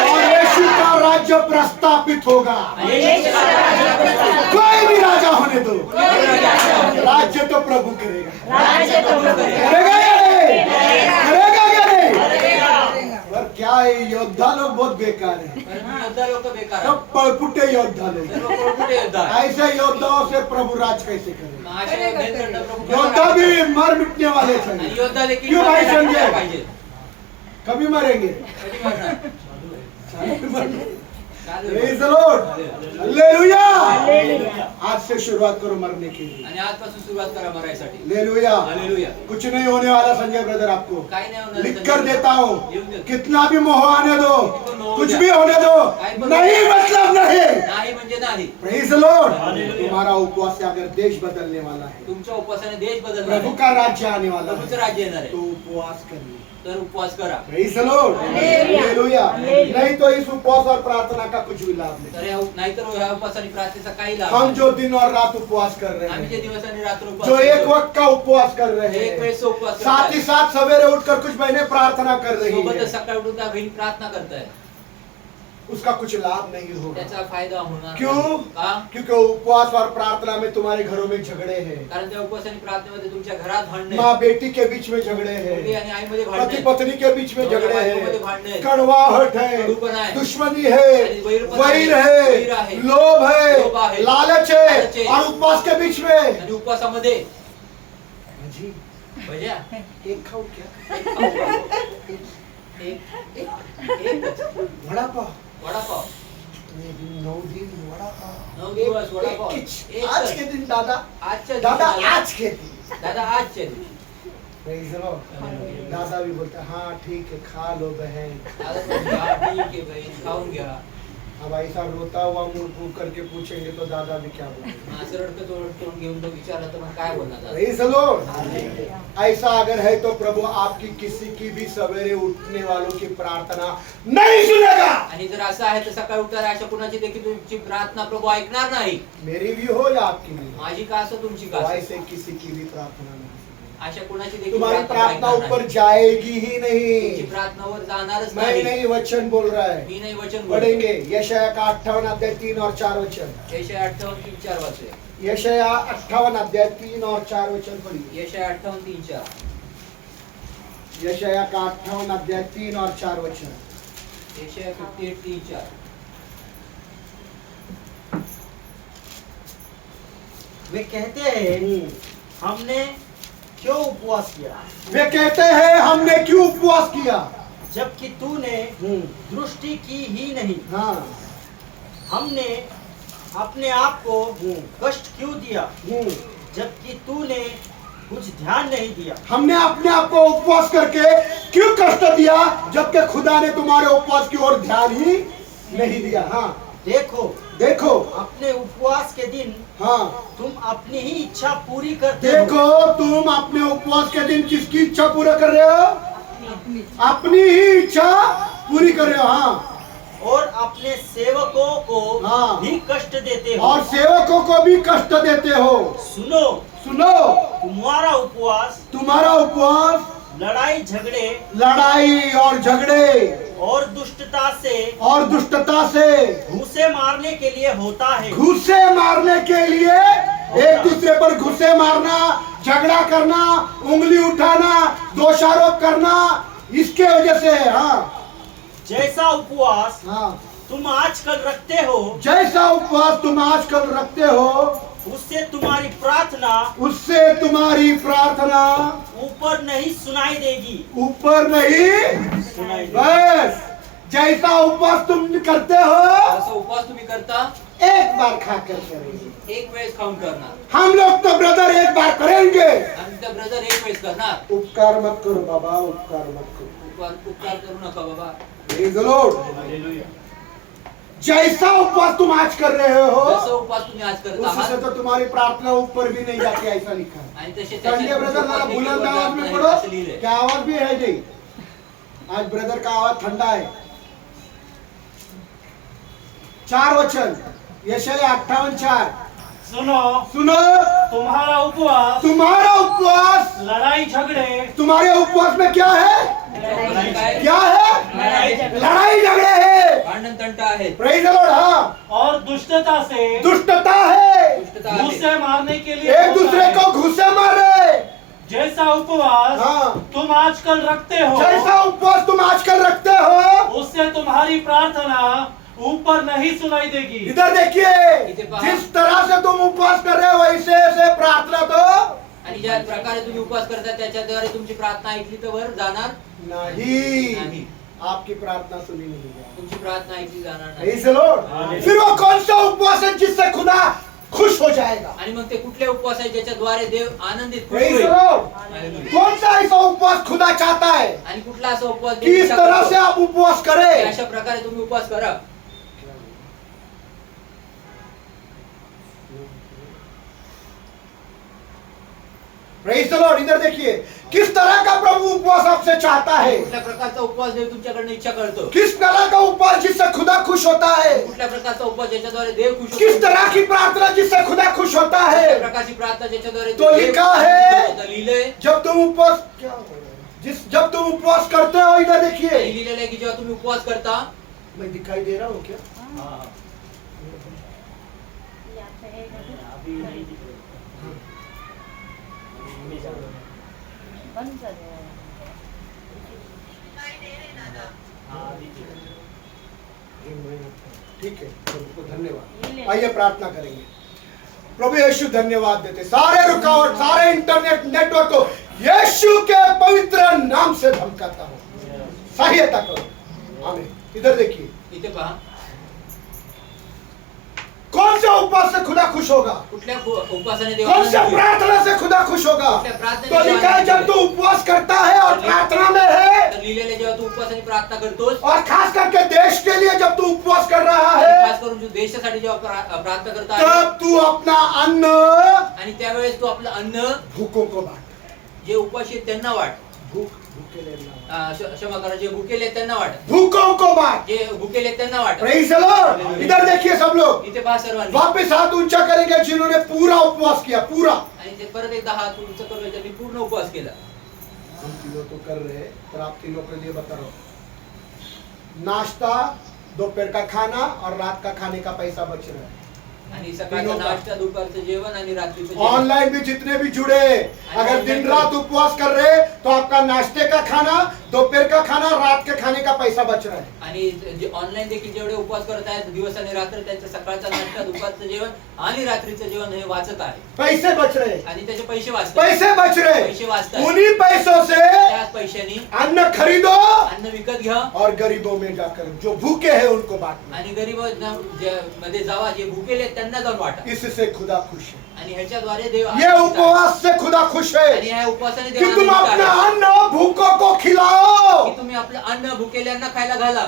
और यीशु का राज्य प्रस्थापित होगा. कोई भी राजा होने दो, राज्य तो प्रभु करेगा. करेगा या नहीं? करेगा या नहीं? पर क्या है, योद्धा लोग बहुत बेकार है. परंतु योद्धा लोक बेकार आहेत. सब पळपुटे योद्धा लोग. सर्व पळपुटे योद्धा आहेत. ऐसे योद्धाओं से प्रभु राज कैसे करेगा? महाशय भेदकडनं प्रभू कसं योद्धा राज भी मर मिटने वाले करणार? चाहिए. योद्धा देखील क्यों भाई मरण्यासाठी संजय? पाहिजे. कभी मरेंगे. कधी मरणार? चालू आहे. Praise the Lord. हालेलुया. आज से शुरुआत करो मरने की. आणि आजपासून सुरुवात करा मरायसाठी. हालेलुया. हालेलुया. कुछ नहीं होने वाला संजय ब्रदर आपको. काही नाही होणार. लिख कर देता हूँ. लिहून देतो. कितना भी मोह आने दो, कुछ भी होने दो, नहीं मतलब नहीं. नाही म्हणजे नाही. Praise the Lord. तुम्हारा उपवास से अगर देश बदलने वाला है, तुमच्या उपवासाने देश बदलणार प्रभु आहे. का राज्य आने वाला प्रभूचं है, राज्य येणार तो आहे. उपवास करिए. तर उपवास करा. Praise the Lord. हालेलुया. नहीं तो इस उपवास और प्रार्थना का कुछ भी लाभ नहीं. तर नाहीतर ह्या उपवास आणि प्रार्थनेचा काही लाभ हम नाही. जो दिन और रात उपवास कर रहे आम्ही जे हैं, दिवस आणि रात्र उपवास जो एक करतो, वक्त का उपवास कर रहे एक हैं, वेळेस उपवास करताय. साथ ही साथ सवेरे उठकर कुछ बहनें प्रार्थना कर रही सोबतच हैं, सकाळी उठून त्या बहीण प्रार्थना करताय. उसका कुछ लाभ नहीं होगा. त्याचा फायदा होणार क्यों? नाही. का? क्योंकि उपवास और प्रार्थना में तुम्हारे घरों में झगड़े हैं, कारण त्या उपवास आणि प्रार्थनेमध्ये तुमच्या घरात भांडणे माँ बेटी के बीच में झगड़े मुलगी हैं, आणि आईमध्ये पति भांडणे पत्नी के बीच में झगड़े बायकोमध्ये भांडणे हैं, आहेत. कड़वाहट है, कडूपणा आहे. दुश्मनी है, आणि वैरपणा वैर आहे. वैर है, आहे. लोभ लोभ है, आहे. लालच लालच है, आहे. और उपवास के बीच में आणि उपवासामध्ये जी, भज्या एक खाओ क्या? एकच वड़ा पाव. वडापाव 9 दिन वड़ा पाव. 9 दिवस वडापाव. एक आज के दिन दादा, आजच्या दादा दिवशी आज के दिन. दादा आजच्या दिवशी Praise the Lord. दादा भी बोलता है, हाँ ठीक है खा लो बहन. दादा म्हणतो, "हा, ठीक आहे बहीण खाऊन घ्या." अब ऐसा रोता हुआ मुंह फूक करके पूछेंगे तो दादा भी क्या बोलेंगे. असं रडकं तोंड घेऊन तो विचारलं तर मग काय बोलणार दादा? Praise the Lord. ऐसा अगर है तो प्रभु आपकी किसी की भी सवेरे उठने वालों की प्रार्थना नहीं सुनेगा. आणि जर असं आहे तर सकाळी उठणाऱ्या अशा कुणाची देखील तुमची प्रार्थना प्रभू ऐकणार नाही. मेरी भी हो या आपकी भी, माझी का असो तुमची का तो असो. ऐसे किसी की भी प्रार्थना नहीं सुनेगा. अशा कुणाची देखील तुम्हारी प्रार्थना प्रार्थना ऐकणार ऊपर नाही. जाएगी ही तुमची नहीं. प्रार्थनावर जाणारच मैं नाही. नहीं वचन बोल रहा है. मी नाही वचन पढ़ेंगे यशाया का 58 अध्याय 3 और 4 वचन. यशया 58:3-4 वाचूया. यशाया 58 अध्याय 3 और 4 वचन पढ़िए. यशया 58:3-4. यशाया का 58 अध्याय 3 और 4 वचन. यशया 58:3-4. वे कहते हैं हमने क्यों उपवास किया, वे कहते हैं हमने क्यों उपवास किया. जबकि तूने दृष्टि की ही नहीं. हाँ. हमने अपने आप को कष्ट क्यों दिया, हम्म. जबकि तूने कुछ ध्यान नहीं दिया. हमने अपने आप को उपवास करके क्यों कष्ट दिया जबकि खुदा ने तुम्हारे उपवास की ओर ध्यान ही नहीं दिया. हाँ. देखो देखो. अपने उपवास के दिन हाँ. तुम अपनी ही इच्छा पूरी करते हो. देखो तुम अपने उपवास के दिन किसकी इच्छा पूरा कर रहे हो. अपनी ही इच्छा पूरी कर रहे हो. हाँ. और अपने सेवकों को हाँ। भी कष्ट देते हो. और सेवकों को भी कष्ट देते हो. सुनो, सुनो. तुम्हारा उपवास तुम्हारा उपवास लड़ाई झगड़े लड़ाई और झगड़े और दुष्टता से घूसे मारने के लिए होता है। घुसे मारने के लिए, एक दूसरे पर घुसे मारना, झगड़ा करना, उंगली उठाना, दोषारोप करना, इसके वजह से है। हाँ जैसा उपवास हाँ, तुम आजकल रखते हो, जैसा उपवास तुम आजकल रखते हो, उससे तुम्हारी प्रार्थना ऊपर नहीं सुनाई देगी। ऊपर नहीं, सुनाई देगी। बस जैसा उपवास तुम करते हो, जसं उपवास तुम्ही करता एक बार खाकर करेंगे। एक वेळेस खाऊन करणार, हम लोग तो ब्रदर एक बार करेंगे। आणि त्या ब्रदर एक वेळेस करणार। उपकार मत करो बाबा, उपकार मत करो। उपकार करू नका बाबा। Praise the Lord। जैसा उपवास तुम आज कर रहे हो, जसं उपवास तुम्ही आज करत उससे आहात तो तुम्हारी प्रार्थना ऊपर भी नहीं जाती, ऐसा लिखा है। आणि तसे संजय ब्रदर जरा बुलंद आवाज में पढ़ो, क्या आवाज भी है नहीं? आज ब्रदर का आवाज ठंडा है। 4 वचन, यशाया 58:4। सुनो, सुनो, तुम्हारा उपवास तुम्हारा उपवास, लड़ाई झगड़े, तुम्हारे उपवास में क्या है? क्या है? लड़ाई झगड़े है, भांडण तंटा आहे, प्रेज द लॉर्ड। हाँ, और दुष्टता है, दुष्टता आहे, घूसे मारने के लिए एक होता दूसरे है। को घुसे मार रहे। जैसा उपवास हाँ, तुम आजकल रखते हो, जैसा उपवास तुम आजकल रखते हो, उससे तुम्हारी प्रार्थना ऊपर नहीं सुनाई देगी। इधर देखिए, इथे पहा। जिस तरह से तुम उपवास कर रहे हो वैसे ऐसे प्रार्थना तो आणि ज्या प्रकारे तुम्ही उपवास करता त्याच्याद्वारे तुमची प्रार्थना ऐकली तर वर जाणार नहीं, नहीं। आपकी प्रार्थना सुनी नहीं जाएगी। तुमची प्रार्थना ऐकली जाणार नाही। Praise the Lord। फिर वो कौन सा उपवास है जिससे खुदा खुश हो जाएगा? आणि मग ते कुठले उपवास आहे ज्याच्याद्वारे देव आनंदित खुश Praise होईल? the Lord। हालेलुया। कौन सा ऐसा उपवास खुदा चाहता है आणि कुठला असा उपवास कि देव इस इच्छा तरह करतो? से आप उपवास की करें? अशा प्रकारे तुम्ही उपवास करा। Praise the Lord। इधर देखिए, किस तरह का प्रभु उपवास आपसे चाहता है? कुठल्या प्रकारचा उपवास देव तुमच्याकडनं इच्छा करतो? किस तरह का उपवास जिससे खुदा खुश होता है? कुठल्या प्रकारचा उपवास ज्याच्याद्वारे देव खुश होतो? किस तरह की प्रार्थना जिससे खुदा खुश होता कुठल्या है? प्रकारची प्रार्थना ज्याच्याद्वारे तो देव लिखा खुश है, होतो? लिहिलंय, जब तुम उपवास जब तुम उपवास करते हो, इधर आणि देखिए, लिहिलेलं आहे की जेव्हा तुम्ही उपवास करता, मैं दिखाई दे रहा हूँ क्या? बंद कर दे। ठीक है, प्रभु को धन्यवाद। ये ले। आइए प्रार्थना करेंगे। प्रभु यीशु धन्यवाद देते, सारे रुकावट, सारे इंटरनेट नेटवर्क को यीशु के पवित्र नाम से धमकाता हूँ, सहायता करो। आमीन। इधर देखिए, इथे पहा, कौन से उपवास से खुदा खुश होगा? कुठल्या उपवासाने देव कौन से आनंदित होईल? प्रार्थना से खुदा खुश होगा? कुठल्या प्रार्थनेने तो देव लिखा है, आनंदित जब तू होईल? उपवास करता है और प्रार्थना में है, तर लिहिलेलं जेव्हा तू उपवासाने प्रार्थना करतोस, और खास करके देश के लिए जब तू उपवास कर रहा है, खास करून जो देशासाठी जेव्हा प्रार्थना करता आहे, तब तू अपना अन्न आणि त्यावेळेस तू आपलं अन्न भूखों को बांट। जे उपाशी आहेत त्यांना वाट, भूखे लेना, क्षमा करा, जे भुकेले आहेत त्यांना वाट, भूखों को बांट। जे भुकेले आहेत त्यांना वाट। Praise the Lord. इधर देखिए सब लोग, इथे पहा सर्वांनी, वापस हाथ ऊंचा करेंगे जिन्होंने पूरा उपवास किया, पूरा। आणि ते परत एकदा हात उंच करून ज्यांनी पूर्ण उपवास केला। हम तीनों तो कर रहे हैं, पर आप तीनों के लिए बता रहा हूँ, नाश्ता, दोपहर का खाना और रात का खाने का पैसा बच रहा है। आणि सकाळचा नाश्ता, दुपारचं जेवण आणि रात्रीचं जेवण। ऑनलाइन भी जितने भी जुड़े, अगर दिन रात उपवास कर रहे तो आपका नाश्ते का खाना, दोपहर का खाना, रात के खाने का पैसा बच रहा है। आणि जे ऑनलाईन देखील जेवढे उपवास करत आहेत दिवस आणि रात्र, त्यांचा सकाळचा नाश्ता, दुपारचं जेवण आणि रात्रीचं जेवण हे वाचत आहे, पैसे बच रहे, आणि त्याचे पैसे वाचतात। पैसे बच रहे। पैसे वाचतात। उन्हीं पैसों से त्याच पैशानी अन्न खरीदो अन्न विकत घ्या और गरीबों में जाकर जो भूखे हैं उनको बांटना। आणि गरीब मध्ये जावा, जे भुकेले आहेत त्यांना जाऊन वाटा, इससे खुदा खुश है। आणि ह्याच्याद्वारे देव ये आनंदित आहे। उपवास से खुदा खुश आणि है ह्या उपवासाने देव कि तुम आनंदित अपना आहे अन्न भूखों को खिलाओ। की तुम्ही आपलं अन्न भुकेल्यांना खायला घाला।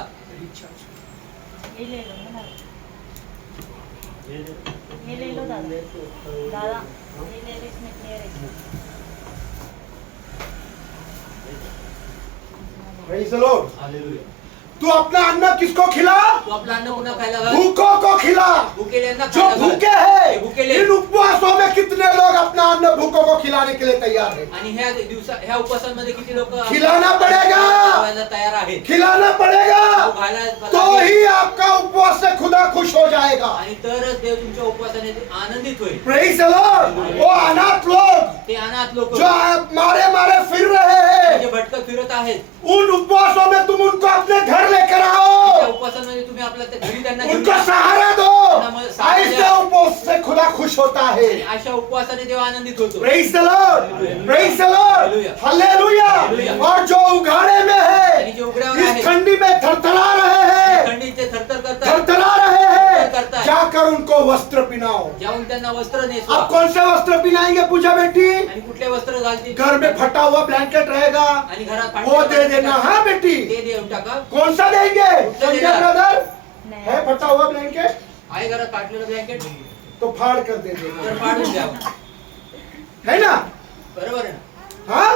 ये ले लो ना, ये ले लो दादा, दादा ये ले लो, इसमें क्लियर है। Praise the Lord। हालेलुया। तू अपना अन्न किसको खिला? तू आपलं अन्न पुन्हा खायला घाल. भूखों को खिला. भुकेल्यांना जो खायला घाल. भूखे हे हैं, भुकेले इन उपवासों में कितने लोग अपना अन्न भूखों को खिलाने के लिए तैयार हैं? आणि ह्या उपवासांमध्ये किती लोक खिलाना पड़ेगा. तयार आहेत. खिलाना पड़ेगा. तो घालायला तो लागेल. ही आपका उपवास से खुदा खुश हो जाएगा. आणि तरच देव तुमच्या उपवासाने आनंदित होईल. Praise the Lord. वो अनाथ लोग ते अनाथ लोक जो मारे मारे फिर रहे हैं, जे भटकत फिरत आहेत, उन उपवासों में तुम उनको अपने घर लेकर त्या आओ. उपवासांमध्ये तुम्ही आपल्या त्या घरी त्यांना घेऊन उनको जा. सहारा दो. ऐसे उपवास से खुदा खुश होता है. आणि अशा उपवासाने देव आनंदित होतो. Praise the Lord. Praise the Lord. Hallelujah. और जो उघाड़े में आणि है, जे उघड्यावर इस आहेत, ठंडी में थरथरा रहे हैं, थंडीचे थरथर करतात, थरथरा रहे हैं, जाकर उनको वस्त्र पिनाओ. जाऊन त्यांना वस्त्र नेसवा. आप कौन से वस्त्र पिनाएंगे पूजा बेटी? आणि कुठले वस्त्र घालतील? घर में फटा हुआ ब्लैंकेट रहेगा, आणि घरात वो दे देना. हाँ बेटी. ते देऊन टाका. कौन सा देंगे? संजय ब्रदर नाही. है फटा हुआ ब्लैंकेट आहे घरात फाटलेलं ब्लँकेट तो फाड़ कर दे तर देना, फाडून द्यावं. है ना? बरोबर आहे ना? हाँ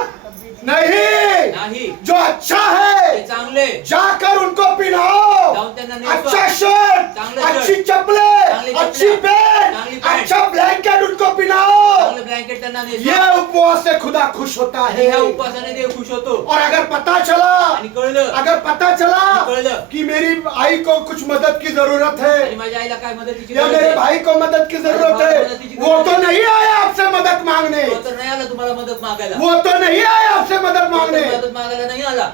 नहीं. नाही. जो अच्छा ते है चांगले जाकर उनको पिनाओ. जाऊन त्यांना नेसवा. अच्छा शर्ट, चांगले अच्छी शर्ट, चप्पले, चांगली अच्छी चप्पलें, पैंट, चांगली पैंट, अच्छा ब्लैंकेट उनको पिनाओ. चांगलं ब्लँकेट त्यांना नेसवा. ये उपवास से खुदा खुश होता आणि है. ह्या उपवासाने देव खुश होतो. और अगर पता चला, आणि कळलं अगर पता चला कळलं कि मेरी आई को कुछ मदद की जरूरत आणि है माझ्या आईला काय मदतीची या गरज मेरे आहे, भाई को मदद की जरूरत है, वो तो नहीं आया आपसे मदद मांगने. तो तर नाही आला तुम्हाला मदत मागायला. वो तो नहीं आया आपसे मदद तो तर मांगने. मदत मागायला नाही आला.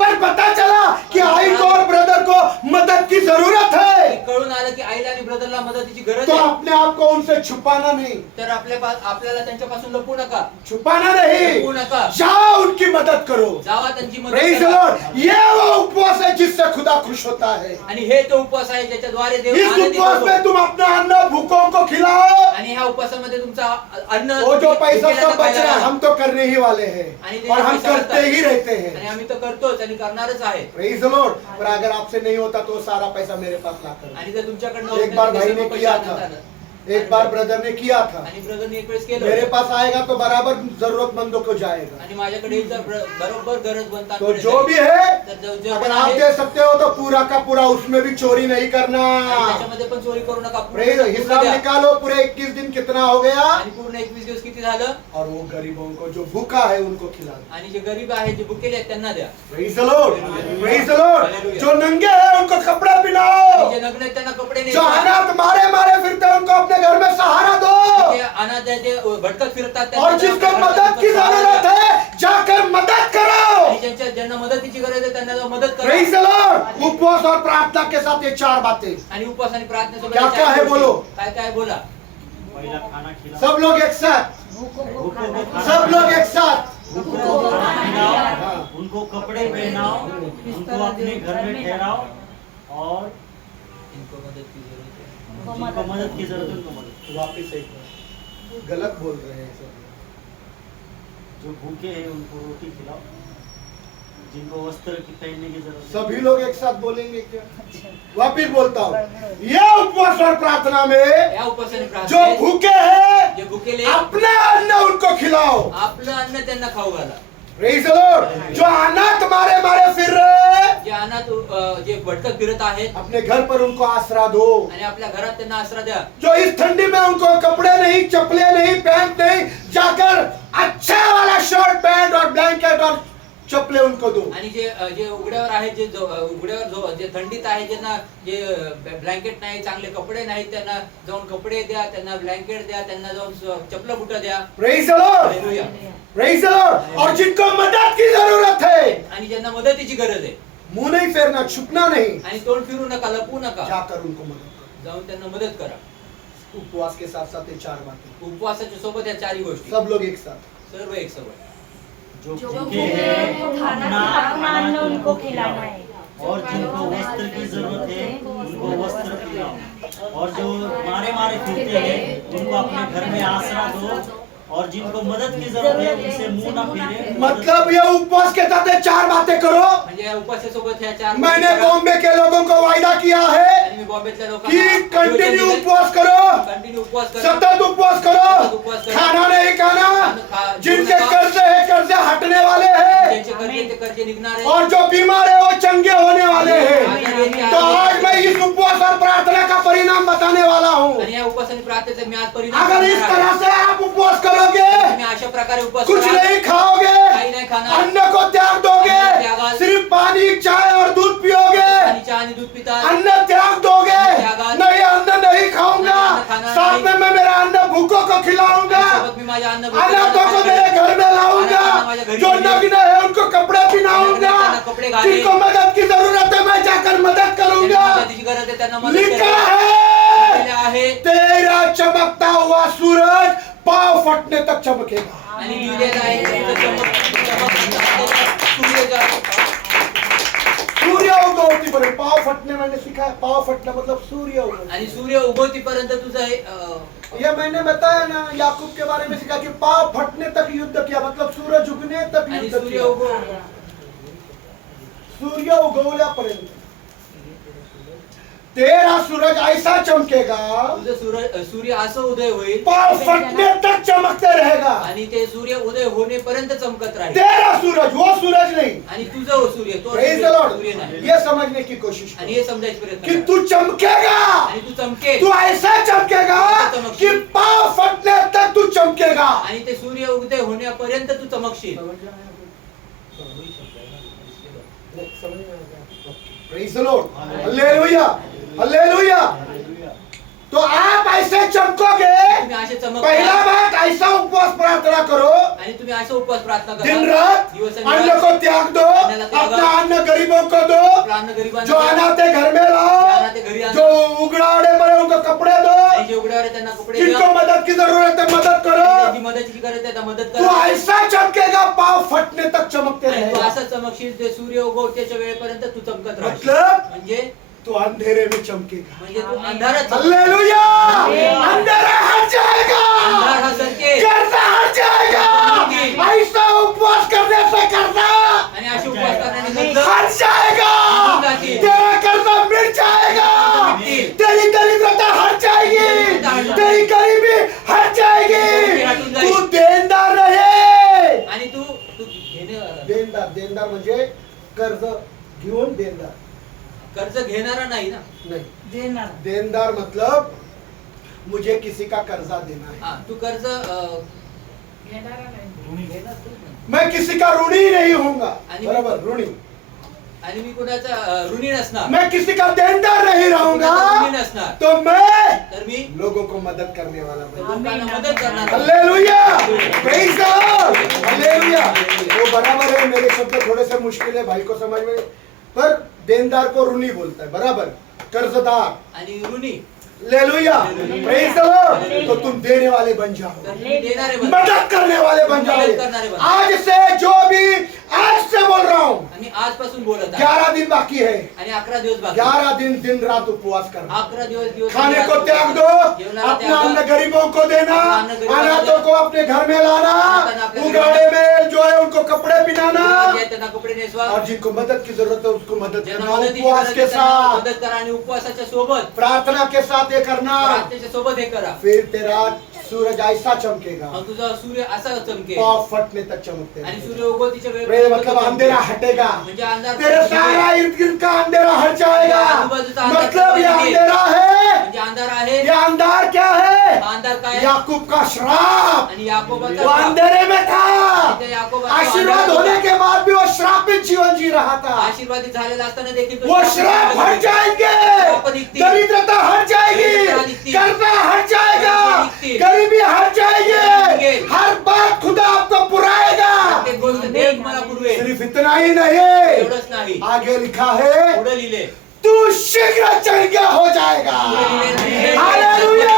पर पता चला कि आई को और ब्रदर को मदद की जरूरत है, ते कळून आलं की आईला आणि ब्रदरला मदतीची गरज तो आहे. अपने आप को उनसे छुपाना नहीं. तर आपल्याला त्यांच्यापासून लपू नका, छुपाना लपू नहीं. नका. जाओ उनकी मदद करो. जावा त्यांची मदत प्रेज द करा. लॉर्ड. ये वो उपवास है जिससे खुदा खुश होता है. आणि हे तो उपवास आहे ज्याच्याद्वारे देव इस आनंदित उपवास होतो. में तुम अपना अन्न भूखों को खिलाओ. आणि ह्या उपवासामध्ये तुमचा अन्न वो जो पैसा भुकेल्यांना सब बच खायला रहा है घाला. हम तो करने ही वाले हैं आणि ते और हम पैसा करते बचतात. ही रहते आणि हैं. आम्ही तर करतोच आणि करणारच आहे. Praise the Lord. पर अगर आपसे नहीं होता तो सारा पैसा मेरे पास लाकर. आणि जर तुमच्याकडनं एक होत बार नाही, भाई ते ने सर्व किया पैसे था. आणतात. एक बार ब्रदर ने किया था. आणि ब्रदरने एक वेळेस केलं मेरे पास आएगा तो बराबर जरूरतमंदों को जाएगा. आणि माझ्याकडे येईल तर बरोबर गरजवंतांकडे तो जो जाईल. भी है, तर जो अगर पण आप आहे, दे सकते हो तो पूरा का पूरा, उसमें भी चोरी नहीं करना. आणि त्याच्यामध्ये पण चोरी करू नका. पूर्ण प्रेज. हिसाब द्या. निकालो पूरे 21 दिन कितना हो गया. आणि पूर्ण 21 दिवस किती झालं. और वो गरीबों को जो भूखा है उनको खिला दो. आणि जे गरीब आहेत जे भुकेले आहेत त्यांना द्या. Praise the Lord. Praise the Lord. जो नंगे हैं उनको कपड़े पहनाओ. आणि जे नग्न आहेत त्यांना कपडे जो नेसवा. अनाथ मारे मारे फिरते हैं उनको अपने घर में सहारा दो. जे अनाथ आहेत, जे भटकत फिरतात और जिसको मदद की जरूरत है जाकर मदद करो. आणि ज्यांना मदतीची गरज आहे त्यांना जाऊन मदत करा. Praise the Lord. उपवास और प्रार्थना के साथ ये 4 बातें. आणि उपवास आणि प्रार्थनेसोबत क्या या क्या चार है गोष्टी. बोलो. काय काय बोला. पहिला खाना खिलाओ. सब लोग एक साथ. भूको को भूखों खाना को खाना सब लोग एक साथ. भूखों को खाना खिलाओ, उनको कपड़े पहनाओ, उनको अपने घर में ठहराओ, और इनको मदद की जरूरत है. जिनको मदद की जरूरत है उनको मदद. वापिस एक बार. गलत बोल रहे हैं सब. जो भूखे हैं उनको रोटी खिलाओ, जिनको वस्त्र की पहनने की जरूरत है. सभी लोग एक साथ बोलेंगे क्या? वापिस बोलता हूँ. ये उपवास और प्रार्थना में या उपवासाने जो प्रार्थनेत भूखे हैं जे भुकेले अपना अन्न उनको खिलाओ. आपलं अन्न त्यांना खाऊ घाला. Praise the Lord. जो अनाथ मारे मारे फिर रहे हैं जे अनाथ जे भटकत फिरत आहेत अपने घर पर उनको आसरा दो. आणि आपल्या घरात त्यांना आसरा द्या. जो इस ठंडी में उनको कपड़े नहीं, चप्पलें नहीं, पैंट नहीं, जाकर अच्छा वाला शर्ट पैंट और ब्लैंकेट और चप्पलें उनको दो. आणि जे उघड्यावर आहेत, जे थंडीत आहे, ज्यांना जे ब्लँकेट नाही, चांगले कपडे नाहीत, त्यांना जाऊन कपडे द्या, त्यांना ब्लँकेट द्या, त्यांना जाऊन चपल बुट द्या. Praise the Lord. Hallelujah. Praise the Lord. और जिनको मदद की जरूरत है आणि ज्यांना मदतीची गरज आहे मुंह नहीं फेरना, छुपना नहीं, आणि तोंड फिरू नका, लपू नका, जाकर उनको मदद करो. जाऊन त्यांना मदत करा. उपवास के साथ साथ ये 4 बातें. उपवासाच्या सोबत या चारही गोष्टी सब लोग एक साथ. सर्व एक सोबत. जो जो भूखे भूखे हैं हैं, अपना अपना अन्न उनको खिलाना है. और जिनको वस्त्र की जरूरत है उनको वस्त्र खिलाओ, और जो मारे मारे फिरते हैं उनको अपने घर में आसरा दो, और जिनको मदद की जरूरत है उनसे मुंह न फेरे. मतलब ये उपवास के साथ ये 4 बातें करो. म्हणजे या उपवासासोबत ह्या चार मैंने गोष्टी करा. बॉम्बे के लोगों को वायदा किया है आणि मी बॉम्बेतल्या कि कंटिन्यू उपवास करो, कंटिन्यू उपवास करा. सतत उपवास करो, उपवास करो. खाना नहीं खाना, जिनके कर्जे है कर्जे हटने वाले हैं ज्यांचे कर्जे ते कर्जे निघणार आहे और जो बीमार है वो चंगे होने वाले हैं। तो आज मैं इस उपवास और प्रार्थना का परिणाम बताने वाला हूँ। आणि या उपवास आणि प्रार्थनेचा मी आज परिणाम अगर इस सांगणार आहे. तरह से आप उपवास करोगे, तुम्ही अशा प्रकारे उपवास कुछ कराल, नहीं खाओगे, काही नाही खाणार, अन्न को त्याग दोगे, त्यागाल, सिर्फ पानी चाय और दूध पियोगे, आणि चहा आणि दूध पितात, अन्न त्याग दोगे, त्यागाल, नहीं अन्न नहीं खाऊंगा, अन्न खाना साथ नहीं, में मैं मेरा अन्न भूखों को खिलाऊंगा, सोबत मी माझ्या अन्न अनाथों को मेरे घर में लाऊंगा, जो नग्न है उनको कपड़े पहनाऊंगा, कपड़े घाले, जिनको मदद की जरूरत है मैं जाकर मदद करूंगा। मदतीची गरज आहे त्यांना मदत लिखा करा. लिहिलेलं है आहे तेरा चमकता हुआ सूरज पांव फटने तक चमकेगा। आणि लिहिलेलं आहे सूर्य उगवतीपर्यंत पाव फटने मैंने सीखा है, पाव फटना मतलब सूर्य उगवती। आणि सूर्य उगवतीपर्यंत तुझं हे, ये मैंने बताया ना याकूब के बारे में सीखा कि पाव फटने तक युद्ध किया, मतलब सूरज उगने तक आणि युद्ध सूर्य किया। सूर्य उगवल्यापर्यंत तेरा सूरज ऐसा चमकेगा, तुझं सूर्य असं उदय होईल पाव फटने तक चमकते रहेगा। आणि ते सूर्य उदय होण्यापर्यंत चमकत राहील तेरा सूरज, वो सूरज नहीं। आणि तुझं सूर्य तो Praise the Lord। सूर्य नाही ये समझने की कोशिश आणि करो हे समजायचे प्रयत्न कि कर. तू चमकेगा, आणि तू चमके तू ऐसा चमकेगा कि पाव फटने तक तू चमकेगा। आणि ते सूर्य उदय होण्यापर्यंत तू चमकशील. Praise the Lord। Hallelujah, hallelujah. तो आप ऐसे चमकोगे। तुम्ही असे चमक पहला बात, ऐसा उपवास प्रार्थना करो, आणि तुम्ही असं उपवास प्रार्थना करा दिन रात दिवस आणि अन्न रात. को त्याग दो, अन्नाला त्यागा. अपना अन्न गरीबों को दो, आपलं अन्न गरिबांना जो द्या. अनाथ है घर में लाओ, अनाथ है घरी आणा. जो उघड़ावड़े पड़े उनको कपड़े दो, आणि जे उघड्यावर आहे त्यांना कपडे द्या. जिनको मदद की जरूरत है मदद आणि करो। ज्यांची मदतीची गरज आहे त्यांना मदत तू करा. ऐसा चमकेगा, पाव फटने तक चमकते आणि तू रहेगा। असं चमकशील ते सूर्य उगवत्याच्या वेळेपर्यंत तू चमकत राहशील. मतलब म्हणजे तू अंधेरे में चमकेगा। म्हणजे तू अंधारात चमक. हालेलुया, अंधेरा हट जाएगा, अंधार हा सरके कर्जा हट जाएगा। ऐसा उपवास करने से कर्जा आणि असे उपवास करण्याने कर्ज हट जाएगा, तेरा कर्जा मिट जाएगा, तेरी दरिद्रता हट जाएगी, तेरी गरीबी हट जाएगी। तू देनदार रहे। आणि तू घेणे देनदार, देनदार म्हणजे कर्ज घेऊन देनदार कर्ज घेणारा नाही ना. नहीं, देनदार मतलब मुझे किसी का कर्जा देना है, हा, तू कर्ज मैं किसी का ऋणी नहीं होऊंगा। आणि बराबर, ऋणी। आणि मी कोणाचा ऋणी नसणार, मैं किसी का देनदार नहीं रहूंगा, कोणाचा ऋणी नसणार, तो मैं तर मी लोगों को मदद करने वाला बनूंगा। लोकांना मदत करणार. Hallelujah, praise the Lord, hallelujah. वो बराबर है, मेरे शब्द थोड़े से मुश्किल है भाई को समझ में, पर देनदार को ऋणी बोलता है, बराबर, कर्जदार। आणि ऋणी हालेलुया, प्रेज द लॉर्ड। तो तुम देने वाले बन जाओ, तर मी देणारे बन. मदद करने वाले बन मदत जाओ। करणारे बन. आज से जो भी, आज से बोल रहा हूँ, आणि आजपासून बोलत आहे 11 दिन बाकी है। आणि 11 दिवस बाकी. 11 दिन दिन रात उपवास करना, 11 दिवस खाने को त्याग दो, अपना अन्न गरीबों को देना, अनाथों को अपने घर में लाना, उगाड़े में जो है उनको कपड़े पहनाना, त्यांना कपडे नेसवा. और जिनको मदद की जरूरत है उसको मदद ज्यांना करना, मदतीची उपवास गरज के आहे त्यांना साथ, मदत करा आणि उपवासाच्या सोबत प्रार्थना के साथ ये करना। प्रार्थनेच्या सोबत हे करा. फिर तेरा सूरज ऐसा चमकेगा, मग तुझा सूर्य असा चमकेल पाव फटने तक चमकते आणि रहेगा। सूर्य उगवतीच्या प्रेम वेळेपर्यंत मतलब चमकेल. अंधेरा हटेगा, म्हणजे अंधार तेरे सारा इर्द गिर्द का अंधेरा हट जाएगा। आजूबाजूचा अंधार मतलब ये निघेल. अंधेरा है, म्हणजे अंधार आहे. ये अंधार क्या है? हा अंधार काय आहे? याकूब का श्राप, आणि याकोबाचा वो श्राप. अंधेरे में था, त्या याकोबाचा आशीर्वाद अंधार होने होता. के बाद भी वो श्रापित जीवन जी रहा था। आशीर्वादित झालेला असताना देखील तो वो श्राप श्राप हट जाएंगे, श्राप दिखती. दरिद्रता हट जाएगी, दरिद्रता दिखती. कर्जा हट जाएगा, कर्जा दिखती. गरीबी हट जाएगी, दिखेल. हर बात खुदा आपको पुराएगा। प्रत्येक गोष्ट देव तुम्हाला पुरवेल. सिर्फ इतना ही नहीं, एवढंच नाही, आगे लिखा है पुढे लिहिले तू शीघ्र चंगा हो जाएगा। Hallelujah,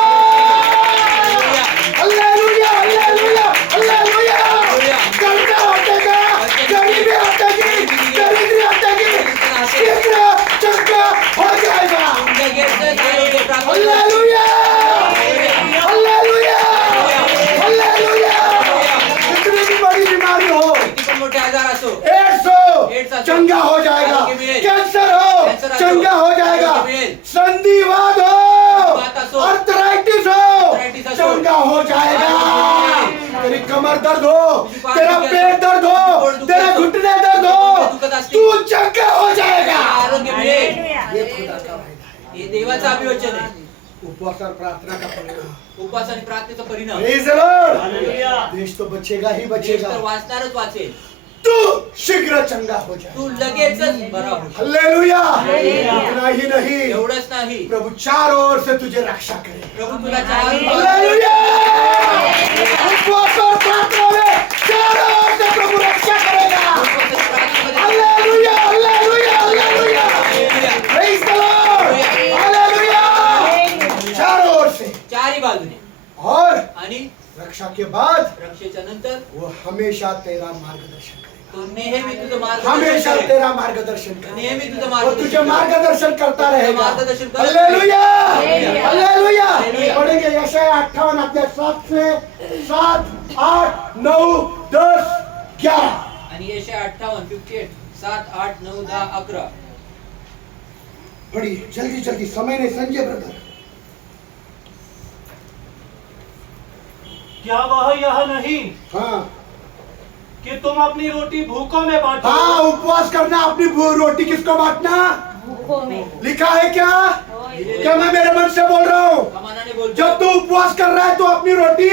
hallelujah, hallelujah, hallelujah. कर्जा हटेगा, गरीबी हटेगी, दरिद्री हटेगी, शीघ्र चंगा हो जाएगा। Hallelujah, hallelujah, hallelujah. कितनी भी बड़ी बीमारी हो, किती पण मोठे आजार असो, एड्स हो चंगा हो जाएगा, कैंसर हो चंगा हो जाएगा, संधिवाद हो, बात असो, अर्थराइटिस ये खुदा का वायदा है, हे देवाचं अभिवचन आहे. उपवास और प्रार्थना का परिणाम। उपवास आणि प्रार्थनेचा परिणाम. Praise the Lord! हालेलुया। देश तो बचेगा ही देश बचेगा। तर वाचणारच वाचेल. तू शीघ्र चंगा हो जाए। तू लगेचच बरा होशील. हालेलुया! हालेलुया। इतना ही नहीं, एवढंच नाही, प्रभु चारों ओर से तुझे रक्षा करे। प्रभू तुला चार हालेलुया! उपवास और प्रार्थना में चारों ओर से प्रभु रक्षा करेगा। Hallelujah! Hallelujah! Hallelujah! Praise the Lord! Hallelujah! चारों ओर से, चारही बाजूने. और आणि रक्षा के बाद रक्षेच्या नंतर वो हमेशा तेरा मार्गदर्शन करेगा। तो नेहमी तुझं हमेशा मार्गदर्शन करेल. तेरा मार्गदर्शन करेगा। नेहमी तुझं वो तुझे मार्गदर्शन मार्गदर्शन करता रहेगा। मार्गदर्शन करत हालेलुया! हालेलुया! हालेलुया! पढ़ेंगे यशायाह 58 अध्याय 7 से 7, 8, 9, 10, 11। आणि यशायाह 58, 7, 8, 9, 10, 11. पढ़िए जल्दी जल्दी, समय नहीं। संजय ब्रदर, क्या वह यह नहीं हाँ कि तुम अपनी रोटी भूखों में बांटो? हाँ, उपवास करना, अपनी रोटी किसको बांटना? भूखों में लिखा है क्या? होय. क्या मैं मेरे मन से बोल रहा हूँ? कमानाने बोलतो. जब तू उपवास कर रहा है तो अपनी रोटी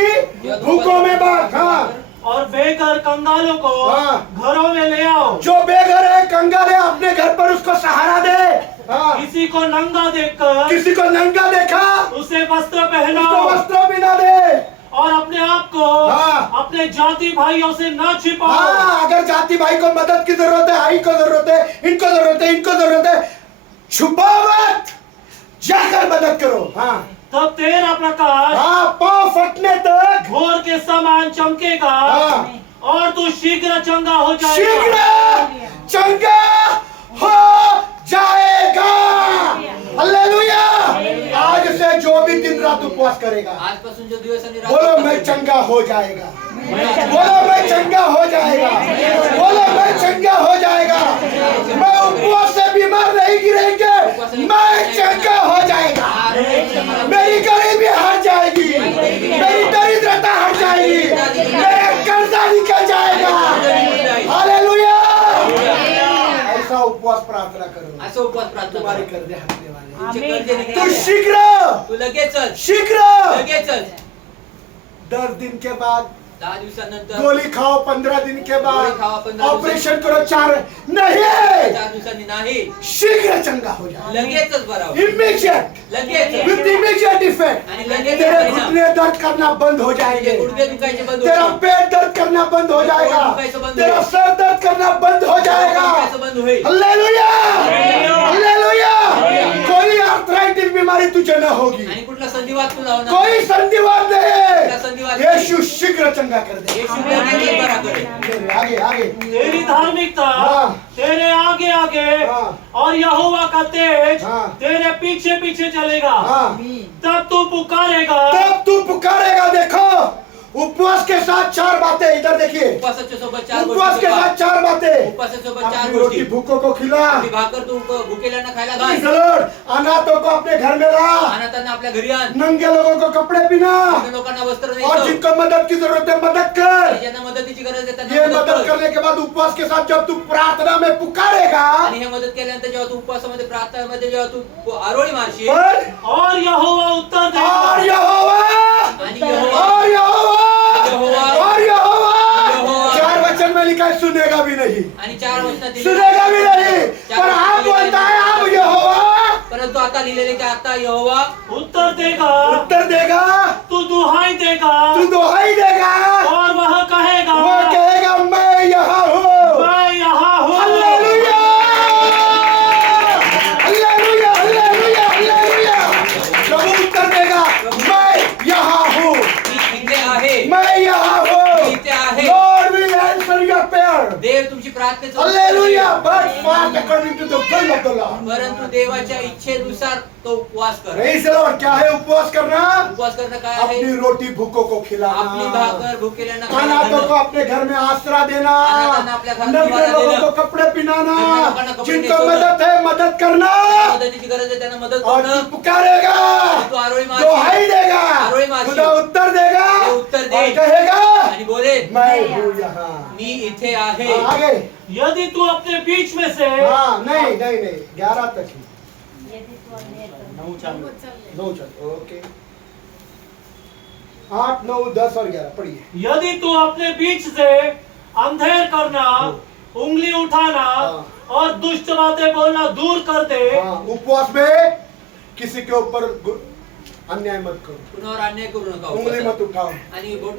भूखों में बांट। हाँ, और बेघर कंगालों को हाँ। घरों में ले आओ। जो बेघर है, कंगाल है, अपने घर पर उसको सहारा दे। हाँ, किसी को नंगा देखकर किसी को नंगा देखा, उसे वस्त्र उसको पहनाओ वस्त्र भी ना दे। और अपने आप को हाँ। अपने जाति भाइयों से न छिपाओ। हाँ, अगर जाति भाई को मदद की जरूरत है, आई को जरूरत है, इनको जरूरत है, इनको जरूरत है, छुपाओ मत, जाकर मदद करो। हाँ तब तेरा प्रकाश हाँ, पाँव फटने तक भोर के समान चमकेगा हाँ, और तू शीघ्र चंगा हो जाएगा। शीघ्र चंगा हो जाएगा। हालेलुया! आज से जो भी दिन रात उपवास करेगा, आजपासून जो दिवस आणि बोलो मैं चंगा हो जाएगा। बोलो मैं चंगा हो जाएगा। बोलो मैं चंगा हो जाएगा। मैं उपवास से बीमार नहीं गिरेंगे, मैं चंगा हो जाएगा। मेरी गरीबी हट जाएगी, मेरी दरिद्रता हट जाएगी, मेरा कर्जा निकल जाएगा। हालेलुया! ऐसा उपवास प्रार्थना करो, असं उपवास प्रार्थना तुम्हारे कर. कर्जे हटने वाले। तुमचे आमेन. कर्जे तू निघाले. शीघ्र तू लगेचच शीघ्र लगेचच 10 दिन के बाद 10 दिवसानंतर गोली खाओ, 15 दिन के गोली खाओ, बाद 15 ऑपरेशन करो, 4 नहीं, 4 दिवसांनी नाही, शीघ्र चंगा हो जाए। लगेचच बरा हो. इमीडिएट, लगेच विद इमीडिएट इफेक्ट। आणि लगेच तेरे परिणाम. घुटने दर्द करना बंद हो तुझे जाएंगे, गुडघे दुखायचे बंद तेरा होतील. पेट दर्द करना बंद हो जाएगा, तेरा सर दर्द करना बंद हो जाएगा। दुखायचं बंद होईल. हालेलुया! हालेलुया! कोई आर्थराइटिस बीमारी तुझे न होगी, आणि कुठला संधिवात तुला होणार कोई नाही. संधिवात कुठला संधिवात नहीं। नाही. यीशु शीघ्र चंगा कर दे। येशू लगेच बरा करेल. आगे आगे। तेरी धार्मिकता हाँ। तेरे आगे आगे हाँ। और यहोवा का तेज हाँ। तेरे पीछे पीछे चलेगा। हाँ, तब तू पुकारेगा तब तू पुकारेगा। देखो, उपवास के साथ 4 बातें, इधर देखिए, उपवासाच्या सोबत 4 उपवास के साथ 4 बातें। उपवासाच्या सोबत 4 अपनी रोटी गोष्टी. भूखों को खिला, आपली भाकर तू भुकेल्यांना खायला घाल. Praise the Lord. अनाथों को अपने घर में ला, अनाथांना आपल्या घरी आण. नंगे लोगों को कपड़े पहना, अन्य लोकांना वस्त्र और द्यायचं. जिनको मदद की जरूरत है मदद कर। ज्यांना मदतीची गरज आहे त्यांना ये मदत मदद कर. करने के बाद उपवास के साथ जब तू प्रार्थना में पुकारेगा, आणि हे मदत केल्यानंतर जेव्हा तू उपवासामध्ये प्रार्थनेमध्ये जेव्हा तू आरोळी मारशील और यहोवा उत्तर और देगा। यहोवा, आणि यहोवा और यहोवा, यहोवा, और यहोवा, यहोवा। 4 वचन में लिखा है, सुनेगा भी नहीं, आणि 4 वचनात सुनेगा भी नहीं, पर आप बोलता है आप यहोवा परंतु आता लिहिलेले की आता यहोवा उत्तर देगा, उत्तर देगा, तू दुहाई देगा तू दोहाई देगा, और वह कहेगा वो कहेगा मैं यहाँ हूँ। मैं यहाँ हूँ। हालेलुया! हालेलुया! हालेलुया! हालेलुया! प्रभु उत्तर देगा, मैं यहाँ हूँ, मी इथे आहे. मैं यहाँ हूँ। इथे आहे. Lord will answer your prayer. देव तुमची प्रार्थनेचं उत्तर Hallelujah! देईल. But fast according to the will of the Lord. परंतु देवाच्या इच्छेनुसार तो उपवास कर. Praise the Lord. क्या है उपवास करना? उपवास करणं काय आहे? अपनी रोटी भूखों को आपली खिलाना, भाकर भुकेल्यांना खायला अनाथों को घालणं. अपने घर में आसरा देना, अनाथांना आपल्या घरात नंगे निवारा लोगों देना, को कपड़े पहनाना, नंगे लोकांना कपडे जिनको नेसवणं, मदद है मदद करना, मदतीची गरज आहे त्यांना मदत और तू करणं. पुकारेगा, तू आरोळी मारशील. दोहाई देगा, आरोळी मारशील. खुदा उत्तर देगा, ते उत्तर और देईल. कहेगा आणि बोलेल मैं हूँ यहाँ। मी इथे आहे. आगे, यदि तू अपने बीच में से हाँ, नहीं नहीं नहीं, 11 तक ही। नऊ चालू 9 चल ओके 8 9 10 और 11 पढ़िए। यदि तू अपने बीच से अंधेर करना, उंगली उठाना हाँ। और दुष्ट बातें बोलना दूर कर दे, हाँ, उपवास में किसी के ऊपर अन्याय मत करो, कुणावर अन्याय करू नका उंगली मत उठाओ, आणि बोट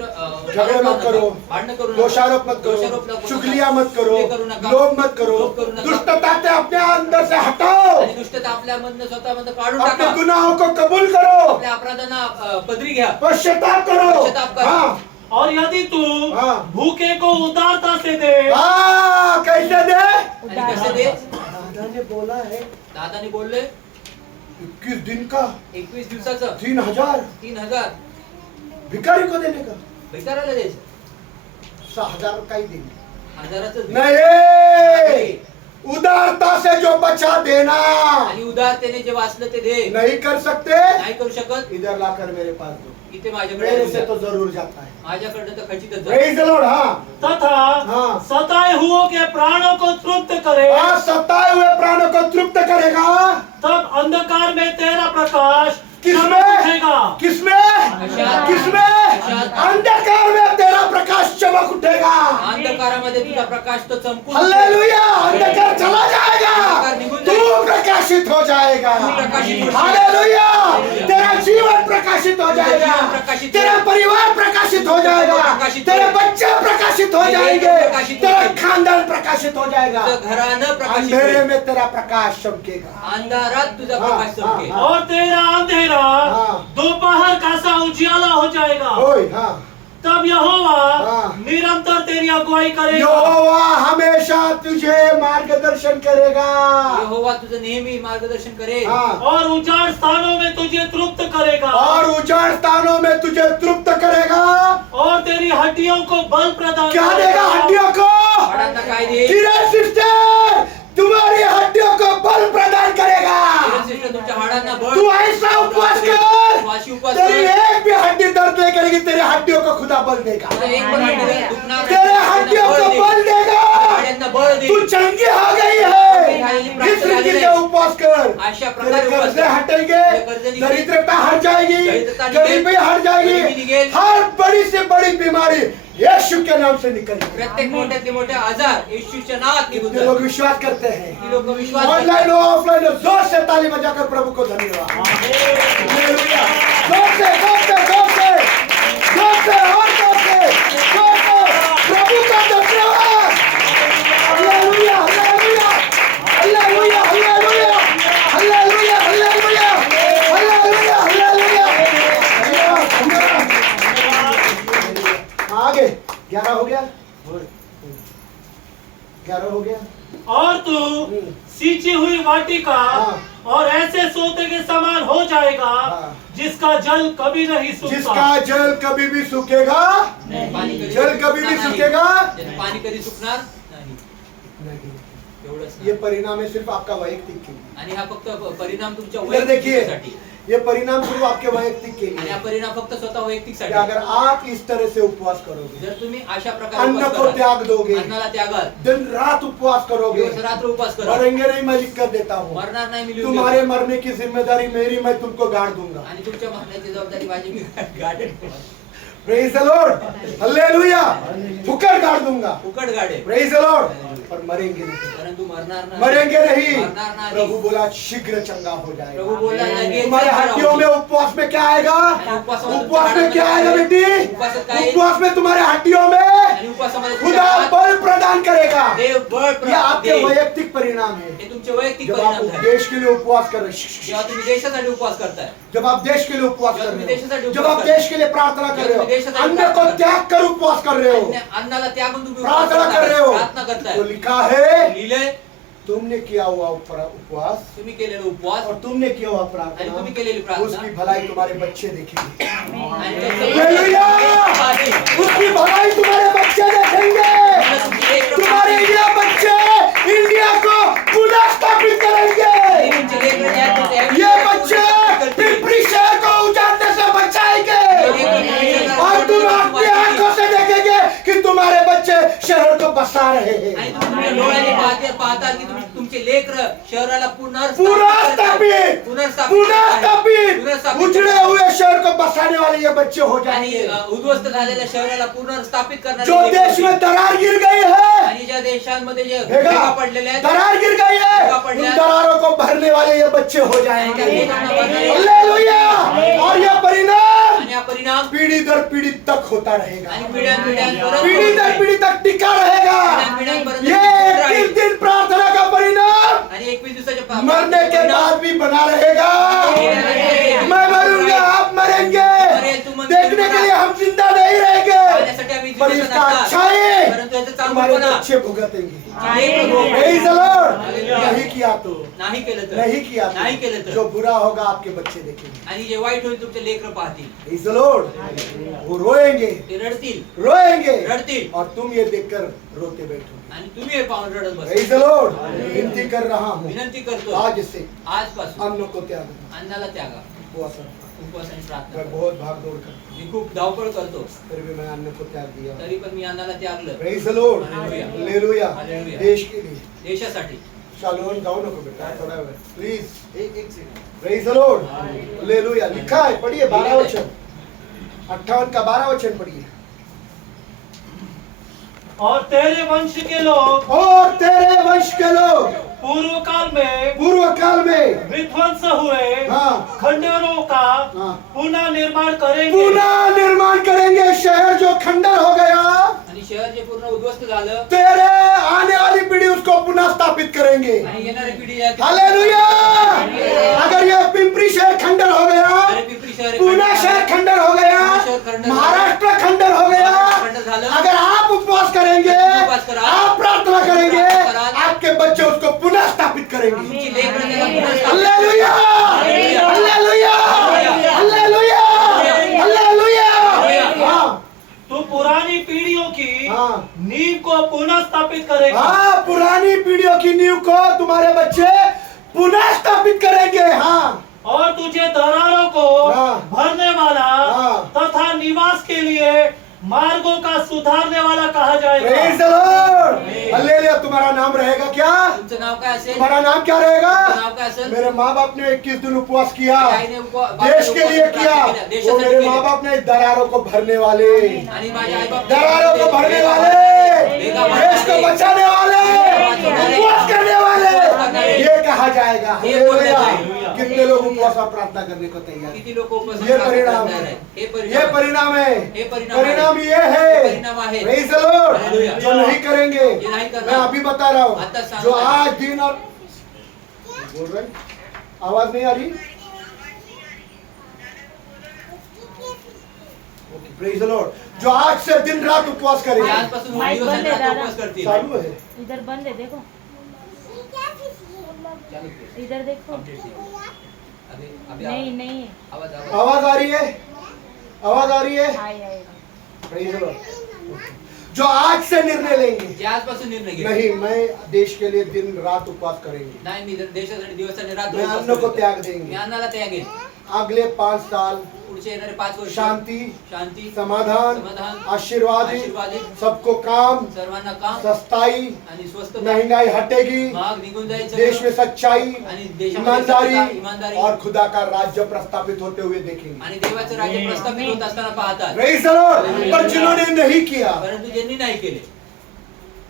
झगड़े मत करो, भांडण करू नका, दोषारोप मत दोषारोप करो, नको चुगलियां मत करो, चुगली करू नका, लोभ मत करो, लोभ करू नका, दुष्टता से अपने अंदर से हटाओ, आणि दुष्टता आपल्यामधनं स्वतःमधनं काढून अपने टाका, गुनाहों को कबूल करो, आपल्या अपराधांना पदरी घ्या, पश्चाताप करो। पश्चाताप करो। हाँ और यदि तू हाँ। भूखे को उदारता से दे, हाँ, कैसे दे? आणि कसे दे? दादा ने बोला है दादाने बोलले 21 दिन का 21 दिवसाचं 3000 3000 भिखारी को देने का भिकाऱ्याला द्यायचं 6000 का ही देंगे 1000च नहीं, उदारता से जो बचा देना आणि उदारतेने जे वाचलं ते दे नहीं कर सकते, नाही करू शकत इधर लाकर मेरे पास दो, इथे माझ्याकडे मेरे येऊन से द्या. तो जरूर जाता है। माझ्याकडनं तर खचितच जा. Praise the Lord. हाँ तथा हाँ। सताए हुओं के प्राणों को तृप्त करे, आज सताए हुए प्राणों को तृप्त करेगा। तब अंधकार में तेरा प्रकाश किसमें? चमक उठेगा। किसमें? किसमें? अंधकार में तेरा प्रकाश चमक उठेगा। अंधकारामध्ये तुझा प्रकाश तो चमकून हालेलुया, अंधकार चला जाएगा, अंधकार निघून तू जाएगा. प्रकाशित हो जाएगा। तू प्रकाशित हो जाएगा. हालेलुया, तेरा जीवन प्रकाशित हो जाएगा, जीवन प्रकाशित तेरा होगा. परिवार प्रकाशित हो जाएगा, प्रकाशित तेरे होगा. बच्चे प्रकाशित हो तेरे जाएंगे, प्रकाशित तेरा होंगे. खानदान प्रकाशित हो जाएगा। तुझं घरानं प्रकाशित अंधेरे होईल. में तेरा प्रकाश चमकेगा। अंधारात तुझा हाँ, प्रकाश हाँ, चमकेल. हाँ. और तेरा अंधेरा हाँ। दोपहर का सा उजियाला हो जाएगा। ओए हाँ, तब यहोवा हाँ। निरंतर तेरी अगुवाई करेगा यहोवा हमेशा तुझे मार्गदर्शन करेगा। यहोवा तुझं नेहमी मार्गदर्शन करेल. हाँ, और उजाड़ स्थानों में तुझे तृप्त करेगा और उजाड़ स्थानों में तुझे तृप्त करेगा। और तेरी हड्डियों को बल प्रदान क्या करेगा। देगा हड्डियों को? हाडांना काय देईल? किरण सिस्टर तुम्हारी हड्डियों को बल प्रदान करेगा। श्रीश्रेष्ठ तुमच्या हाडांना बळ. तू ऐसा उपवास कर, उपवासी उपवास तेरी कर. एक भी हड्डी दर्द नहीं करेगी, तेरे हड्डियों को खुदा बल देगा। तुझं एक पण हड्डी दुखणार नाही. तेरे हड्डियों को बल देगा। हाडांना बळ देईल. तू चंगी हो गई है, इस रीति से उपवास कर, अशा तेरे प्रकारे उपवास कर्जे कर. हटेंगे, तेरे कर्जे निघेल. दरिद्रता हट जाएगी, दरिद्रता निघेल. गरीबी हट गरीबी जाएगी, निघेल. हर बड़ी से बड़ी बीमारी यीशु के नाम से निकलेगी। प्रत्येक मोठ्यातले मोठे आजार येशूच्या नावात निघून कितने लोग जातील. विश्वास करते हैं? ती लोक विश्वास ऑनलाइन करतात. हो ऑफलाइन हो, जोर से ताली बजाकर प्रभु को धन्यवाद। हालेलुया। जोर से जोर से जोर से जोर से और जोर से जोर से प्रभु का धन्यवाद। Hallelujah hallelujah hallelujah hallelujah hallelujah hallelujah hallelujah hallelujah. आगे 11 हो गया, 11 हो गया। और तू सींची हुई वाटिका हाँ। और ऐसे सोते के समान हो जाएगा हाँ। जिसका जल कभी नहीं सूखता। जिसका जल कभी भी सूखेगा पाणी कधी जल कभी भी सुकणार नाही. सुकेगा त्याचं पाणी कधी सुकणार नाही. नहीं। एवढंच ये नाही. परिणाम है सिर्फ आपका वैयक्तिक के लिए। आणि हा फक्त परिणाम तुमच्या इधर देखिए, वैयक्तिकसाठी. ये परिणाम सिर्फ आपके वैयक्तिक के आणि लिए हा परिणाम फक्त स्वतः कि वैयक्तिकसाठी. अगर आप इस तरह से उपवास करोगे, जर तुम्ही अशा प्रकारे अन्न उपवास को कराल, त्याग दोगे, अन्नाला त्यागाल, दिन रात उपवास करोगे, दिवस रात्र उपवास कराल, मरेंगे नहीं मैं लिख कर देता हूँ। मरणार नाही मी लिहून तुम्हारे देतो. मरने की जिम्मेदारी मेरी, मैं तुमको गाड़ दूंगा। आणि तुमच्या मरण्याची जबाबदारी माझी मी गाडेन. Praise the Lord, hallelujah. फुकट गाड़ दूंगा, फुकट गाडे. प्रेज द लॉर्ड, पर मरेंगे नहीं, परंतु मरणार नाही. मरेंगे नहीं। मरणार नाही. प्रभु बोला शीघ्र चंगा हो प्रभू जाएगा। बोलला लगेच तुम्हारे हड्डियों में उपवास में क्या आएगा? उपवास में क्या आएगा बेटी? उपवास में तुम्हारे हड्डियों में आणि उपवासामध्ये खुदा बल प्रदान करेगा। देव बळ ये आपके देईल. वैयक्तिक परिणाम है। हे तुमचे वैयक्तिक जब आप परिणाम झाले. देश के लिए उपवास कर रहे जेव्हा तुम्ही देशासाठी उपवास करताय, जब आप देश के लिए उपवास कर रहे हो, जब आप देश के लिए प्रार्थना कर रहे हो, अन्न को त्याग कर उपवास कर रहे हो, अन्नाला त्यागून तुम्ही उपवास प्रार्थना कर रहे हो, प्रार्थना करताय. तो लिखा है लिहिलंय तुमने किया हुआ उपवास तुम्ही केलेलं उपवास और तुमने किया हुआ आणि प्रार्थना, तुम्ही केलेली प्रार्थना उसकी भलाई तुम्हारे बच्चे देखेंगे। आणि हालेलुया! उसकी भलाई तुम्हारे बच्चे देखेंगे। तुम्हारे ये बच्चे इंडिया को पुनः स्थापित करेंगे। ये बच्चे पिपरी शहर को उजाड़ने से बचाएंगे और तुम अपनी आंखों से देखेंगे कि तुम्हारे बच्चे शहर को बसा रहे हैं। आणि तुम्ही डोळ्याने पाहताल की तुमचे तुमचे लेकर शहराला पुनर्स्थापित उजड़े हुए शहर को बसाने वाले ये बच्चे हो आणि जाएंगे। उद्ध्वस्त झालेल्या शहराला पुनर्स्थापित जो करणारे देश में दरार गिर गई है, आणि ज्या देशांमध्ये जे भेगा, भेगा पडलेले आहेत दरार गिर गई है, भेगा उन पडल्या दरारों को भरने वाले ये बच्चे हो जाएंगे। आणि हालेलुया। और ये परिणाम हा परिणाम पीढ़ी दर पीढ़ी तक होता रहेगा, आणि पिढ्यानपिढ्यांपर्यंत पीढ़ी दर पीढ़ी तक टिका रहेगा। पिढ्यानपिढ्यांपर्यंत ये राहील. 21 दिन प्रार्थना का परिणाम आणि 21 दिवसाच्या मरने के बाद भी बना रहेगा। मैं मरूंगा, आप मरेंगे, देखने के लिए हम जिंदा नहीं रहेंगे, पर इसका अच्छाई परंतु याचं हमारे चांगुलपणा बच्चे भुगतेंगे। नाही Praise the Lord। नहीं किया तो केलं तर नहीं किया तो नाही केलं तर जो बुरा होगा आपके बच्चे देखेंगे। आणि जे वाईट होईल तुमचे लेकर पाहतील Praise the Lord। वो रोएंगे ते रडतील रोएंगे और तुम ये देखकर रोते बैठोगे। आणि तुम्ही हे पाहून रडत Praise बसा the Lord। विनती कर रहा हूँ विनंती करतो आज से आजपासून अन्न को त्याग दो। अन्नाला त्यागा उपवास रखो। उपवास आणि प्रार्थना मैं करा. बहुत भाग दौड़ करता हूँ, मी खूप धावपळ करतो फिर भी मैं अन्न को त्याग दिया। तरी पण मी अन्नाला त्यागलं Praise the Lord। Hallelujah। Hallelujah. Hallelujah। देश के लिए देशासाठी शालोन जाओ नको बेटा थोड़ा वेळ प्लीज एक second. Praise the Lord. Hallelujah. लिखा है, पढ़िए 12 वचन 58 का 12 वचन पढ़िए। और तेरे वंश के लोग और तेरे वंश के लोग पूर्व काल में विध्वंस हुए हाँ खंडहरों का हाँ पुनः निर्माण करेंगे। पुनः निर्माण करेंगे। शहर जो खंडर हो गया, आणि शहर जे पूर्ण उद्ध्वस्त झालं तेरे आने वाली पीढ़ी उसको पुनः स्थापित करेंगे। आणि येणारी पिढी आहे ती- हालेलुया। अगर ये पिंपरी शहर खंडर हो गया, अरे पिंपरी शहर पुणे शहर खंडर हो गया, महाराष्ट्र खंडर हो गया, खंडर झालं. अगर आप उपवास करेंगे, उपवास करा, आप प्रार्थना करेंगे, करा, आपके बच्चे उसको पुनः स्थापित करेंगे। तुमची लेकरं त्याला पुन्हा स्थापित- हालेलुया। हालेलुया। हालेलुया। हालेलुया। हाँ तू पुरानी पीढ़ियों की हाँ नींव को पुनः स्थापित करेगा। हाँ पुरानी पीढ़ियों की नींव को तुम्हारे बच्चे पुनः स्थापित करेंगे। हाँ और तुझे दरारों को हाँ। भरने वाला हाँ। तथा निवास के लिए मार्गों का सुधारने वाला कहा जाएगा। Praise the Lord. हालेलुया। तुम्हारा नाम रहेगा क्या? तुमचं नाव काय असेल तुम्हारा नाम क्या रहेगा? तुमचं नाव काय असेल मेरे माँ बाप ने 21 दिन उपवास किया, आईने देश के लिए किया। वो देशासाठी मेरे केलं. माँ बाप ने दरारों को भरने वाले, आणि माझे आई बाप दरारों को भरने वाले, देश को बचाने वाले, उपवास करने वाले, ये कहा जाएगा। हालेलुया। कितने लोग उपवास और प्रार्थना करने को तैयार हैं? किती लोक उपवास ये परिणाम करणार है, आहे? हे ये परिणाम है, हे परिणाम आहे. परिणाम ये हे है। परिणाम आहे. Praise the Lord। हालेलुया. जो नहीं करेंगे, जे नाही करणार. मैं अभी बता रहा आता हूँ, सांग जो रहा आज दिन और बोल रहे हैं? आवाज नहीं आ रही? Praise the Lord. जो आज से दिन रात उपवास ते करेंगे, आजपासून माईक दिवस बंद आहे आणि रात्र दादा. उपवास करतील. चालू है। इधर बंद है देखो, चालू कर. इधर देखो। अभी नहीं नहीं है. आवाज आवाज आ रही है? आवाज आ रही है? आई प्रेज द लॉर्ड। जो आज से निर्णय लेंगे, जे आजपासून निर्णय घे. नहीं मैं देश के लिए दिन रात उपवास करेंगे, नाही मी जर देशासाठी दिवस आणि रात्र मैं उपवास अन्न को करतो. त्याग मी देंगे। अन्नाला त्यागेन. अगले 5 साल पुढचे येणारे 5 वर्ष शांति, शांती समाधान, समाधान, आशीर्वादी, आशीर्वादी, सबको काम, सर्वांना काम सस्ताई, आणि स्वस्त महंगाई हटेगी, महाग निघून जायचं देश में सच्चाई, आणि देशामध्ये ईमानदारी सत्यता, ईमानदारी और खुदा का राज्य प्रस्तापित होते हुए देखेंगे। आणि देवाचं राज्य प्रस्थापित होत असताना पाहतात. Praise the Lord। पर जिन्होंने नहीं किया, परंतु ज्यांनी नाही केले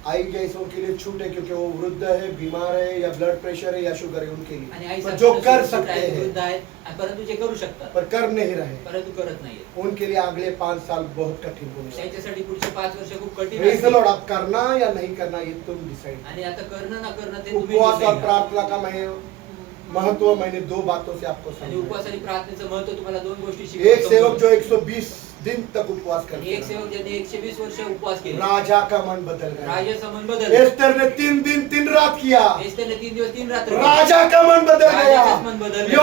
आई जैसों के लिए छूट है, क्योंकि वो वृद्ध है, बीमार है, या ब्लड प्रेशर है, या शुगर है, उनके आणि लिए। आई पर जो कर सासू सकते हैं, वृद्ध आहेत आणि परंतु जे करू शकतात पर कर नहीं रहे, परंतु करत नाहीये. उनके लिए अगले 5 साल बहुत कठिन होने वाले हैं। त्यांच्यासाठी पुढचे 5 वर्ष खूप कठीण Praise the असतील. Lord। अब करना या नहीं करना ये तुम डिसाइड। आणि आता करणं ना करणं ते तुम्ही उपवास निर्णय और घ्या. प्रार्थना का महत्व मैंने 2 बातों से आपको आणि समझाया। उपवास आणि प्रार्थनेचं महत्व तुम्हाला 2 गोष्टी एक शिकवतो. सेवक जो 120 दिन तक उपवास आणि करते एक सेवक ज्यांनी 120 वर्ष उपवास केले राजा का मन बदल गया। राजाचा मन बदललं. एस्तर ने 3 दिन 3 रात किया, एस्तेरने 3 दिवस 3 रात्र केले. राजा का मन बदल गया। राजाचंच मन बदललं.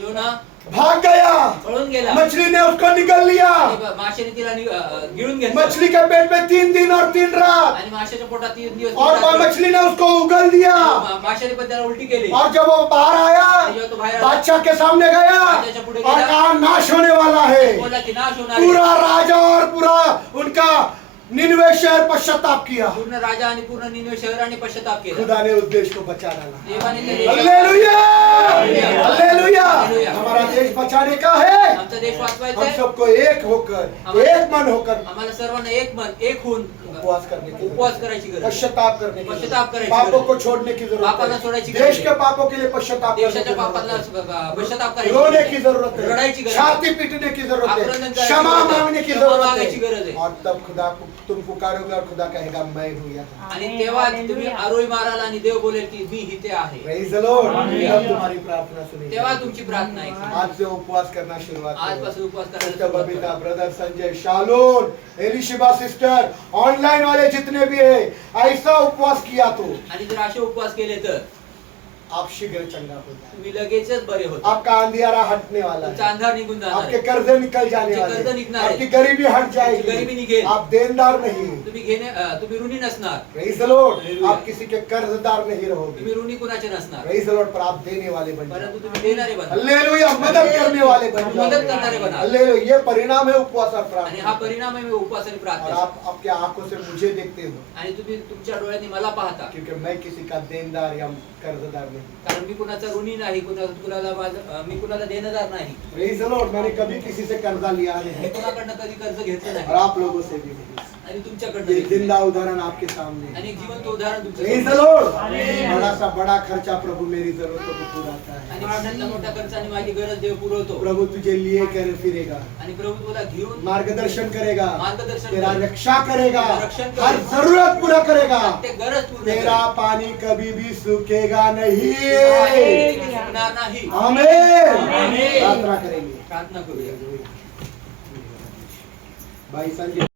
योना भाग गया, पळून गेला. मछली ने उसको निगल लिया, आणि माशाने तिला गिळून घेतलं. मछली के पेट में 3 दिन और 3 रात, आणि माशाच्या पोटात 3 दिवस और वह मछली ने उसको उगल दिया। माशाने पण त्याला उलटी केली. और जब वो बाहर आया, जेव्हा तो बाहेर आला, बादशाह के सामने गया राजाच्या पुढे और गेला. कहा नाश होने वाला है। बोला की नाश होणार आहे. पूरा राजा और पूरा उनका निन्वे शहर पश्चाताप किया, पूर्ण राजा आणि पूर्ण निनवे शहराने पश्चाताप केला. खुदा ने उस देश को बचा डाला। देवाने त्या देशाला- हालेलुया, हालेलुया। हालेलुया। हमारा देश बचाने का है। आमचा देश वाचवायचा हम आहे. सबको एक होकर, एक मन होकर आम्हाला सर्वांना एक मन एक होऊन उपवास करने की उपवास करायची गरज आहे. पश्चाताप करने की पश्चाताप जरूरत है। करायची पापों गरज को आहे. छोड़ने की जरूरत पापाला है। सोडायची देश गरज के आहे. पापों के लिए पश्चाताप करने की देशाच्या जरूरत पापाला है। पश्चाताप करायची रोने गरज की आहे. जरूरत है, रडायची गरज छाती आहे. पीटने की जरूरत आक्रंदन है, करायची क्षमा गरज आहे. मांगने की क्षमा जरूरत मागायची गरज है। आहे. और तब खुदा तुम पुकारोगे और खुदा कहेगा मैं हूँ यहाँ। आणि तेव्हा तुम्ही आरोळी माराल आणि देव बोलेल की मी इथे आहे. Praise the Lord. Hallelujah. तब तुम्हारी प्रार्थना सुनी तेव्हा जाएगी। तुमची प्रार्थना आहे. आज से उपवास करना शुरुआत करो। आजपासून उपवास करायला सिस्टर सुरुवात बबीता, करा. Brother Sanjay, Shalon, Elisheba sister, online वाले जितने भी है, ऐसा उपवास किया तो आणि जर असे उपवास केले तर आप शीघ्र चंगा हो जाए। तुम्ही लगेचच बरे होता. आपका अंधियारा हटने वाला तुमचा है, अंधार निघून जाणार आपके आहे. कर्जे निकल जाने तुमचे वाले कर्ज हैं, निघणार आहे. आपकी गरीबी हट तुमची गरीबी जाएगी, निघेल. आप देनदार नहीं। तुम्ही तुम्ही ऋणी नसणार. Praise the Lord. Hallelujah. आप किसी के कर्जदार नहीं रहोगे। तुम्ही ऋणी कुणाचे नसणार. Praise the Lord. पर आप देने वाले बन परंतु जाओ। तुम्ही देणारे बना. हालेलुया, मदद करने वाले बन जाओ। मदत करणारे बना. हालेलुया, ये परिणाम है उपवास और आणि प्रार्थना। हा परिणाम आहे उपवास आणि और प्रार्थना. आप आपके आंखों से मुझे देखते हो, आणि तुम्ही तुमच्या डोळ्यांनी मला पाहता. क्योंकि मैं किसी का देनदार या कर्जदार नहीं। कारण मी कुणाचा ऋणी नाही, मी कुणाला देणदार नाही. Praise the Lord. मैंने कभी किसी से कर्जा लिया मी नहीं कुणाकडनं कधी कर्ज घेतलं और नाही. आप लोगों से भी नहीं। आणि तुमच्याकडनं ये घेतलं जिंदा उदाहरण आपके सामने है। आणि एक जिवंत उदाहरण Praise तुमच्या the Lord. Amen. बड़ा सा बड़ा खर्चा प्रभु मेरी जरूरतों को पुराता आणि है। मोठ्यातला मोठा खर्च आणि माझी गरज देव पुरवतो. प्रभु तुझे लिए कर फिरेगा, आणि प्रभू तुला घेऊन मार्गदर्शन करेगा, मार्गदर्शन तेरा करेगा. रक्षा करेगा, रक्षण करेगा. हर जरूरत पूरा करेगा, ते गरज पूर्ण तेरा करेल. पानी कभी भी सूखेगा नहीं। आहे, ते सुकणार नाही. आमेन। आमेन. प्रार्थना करेंगे। प्रार्थना करूया. भाई संजय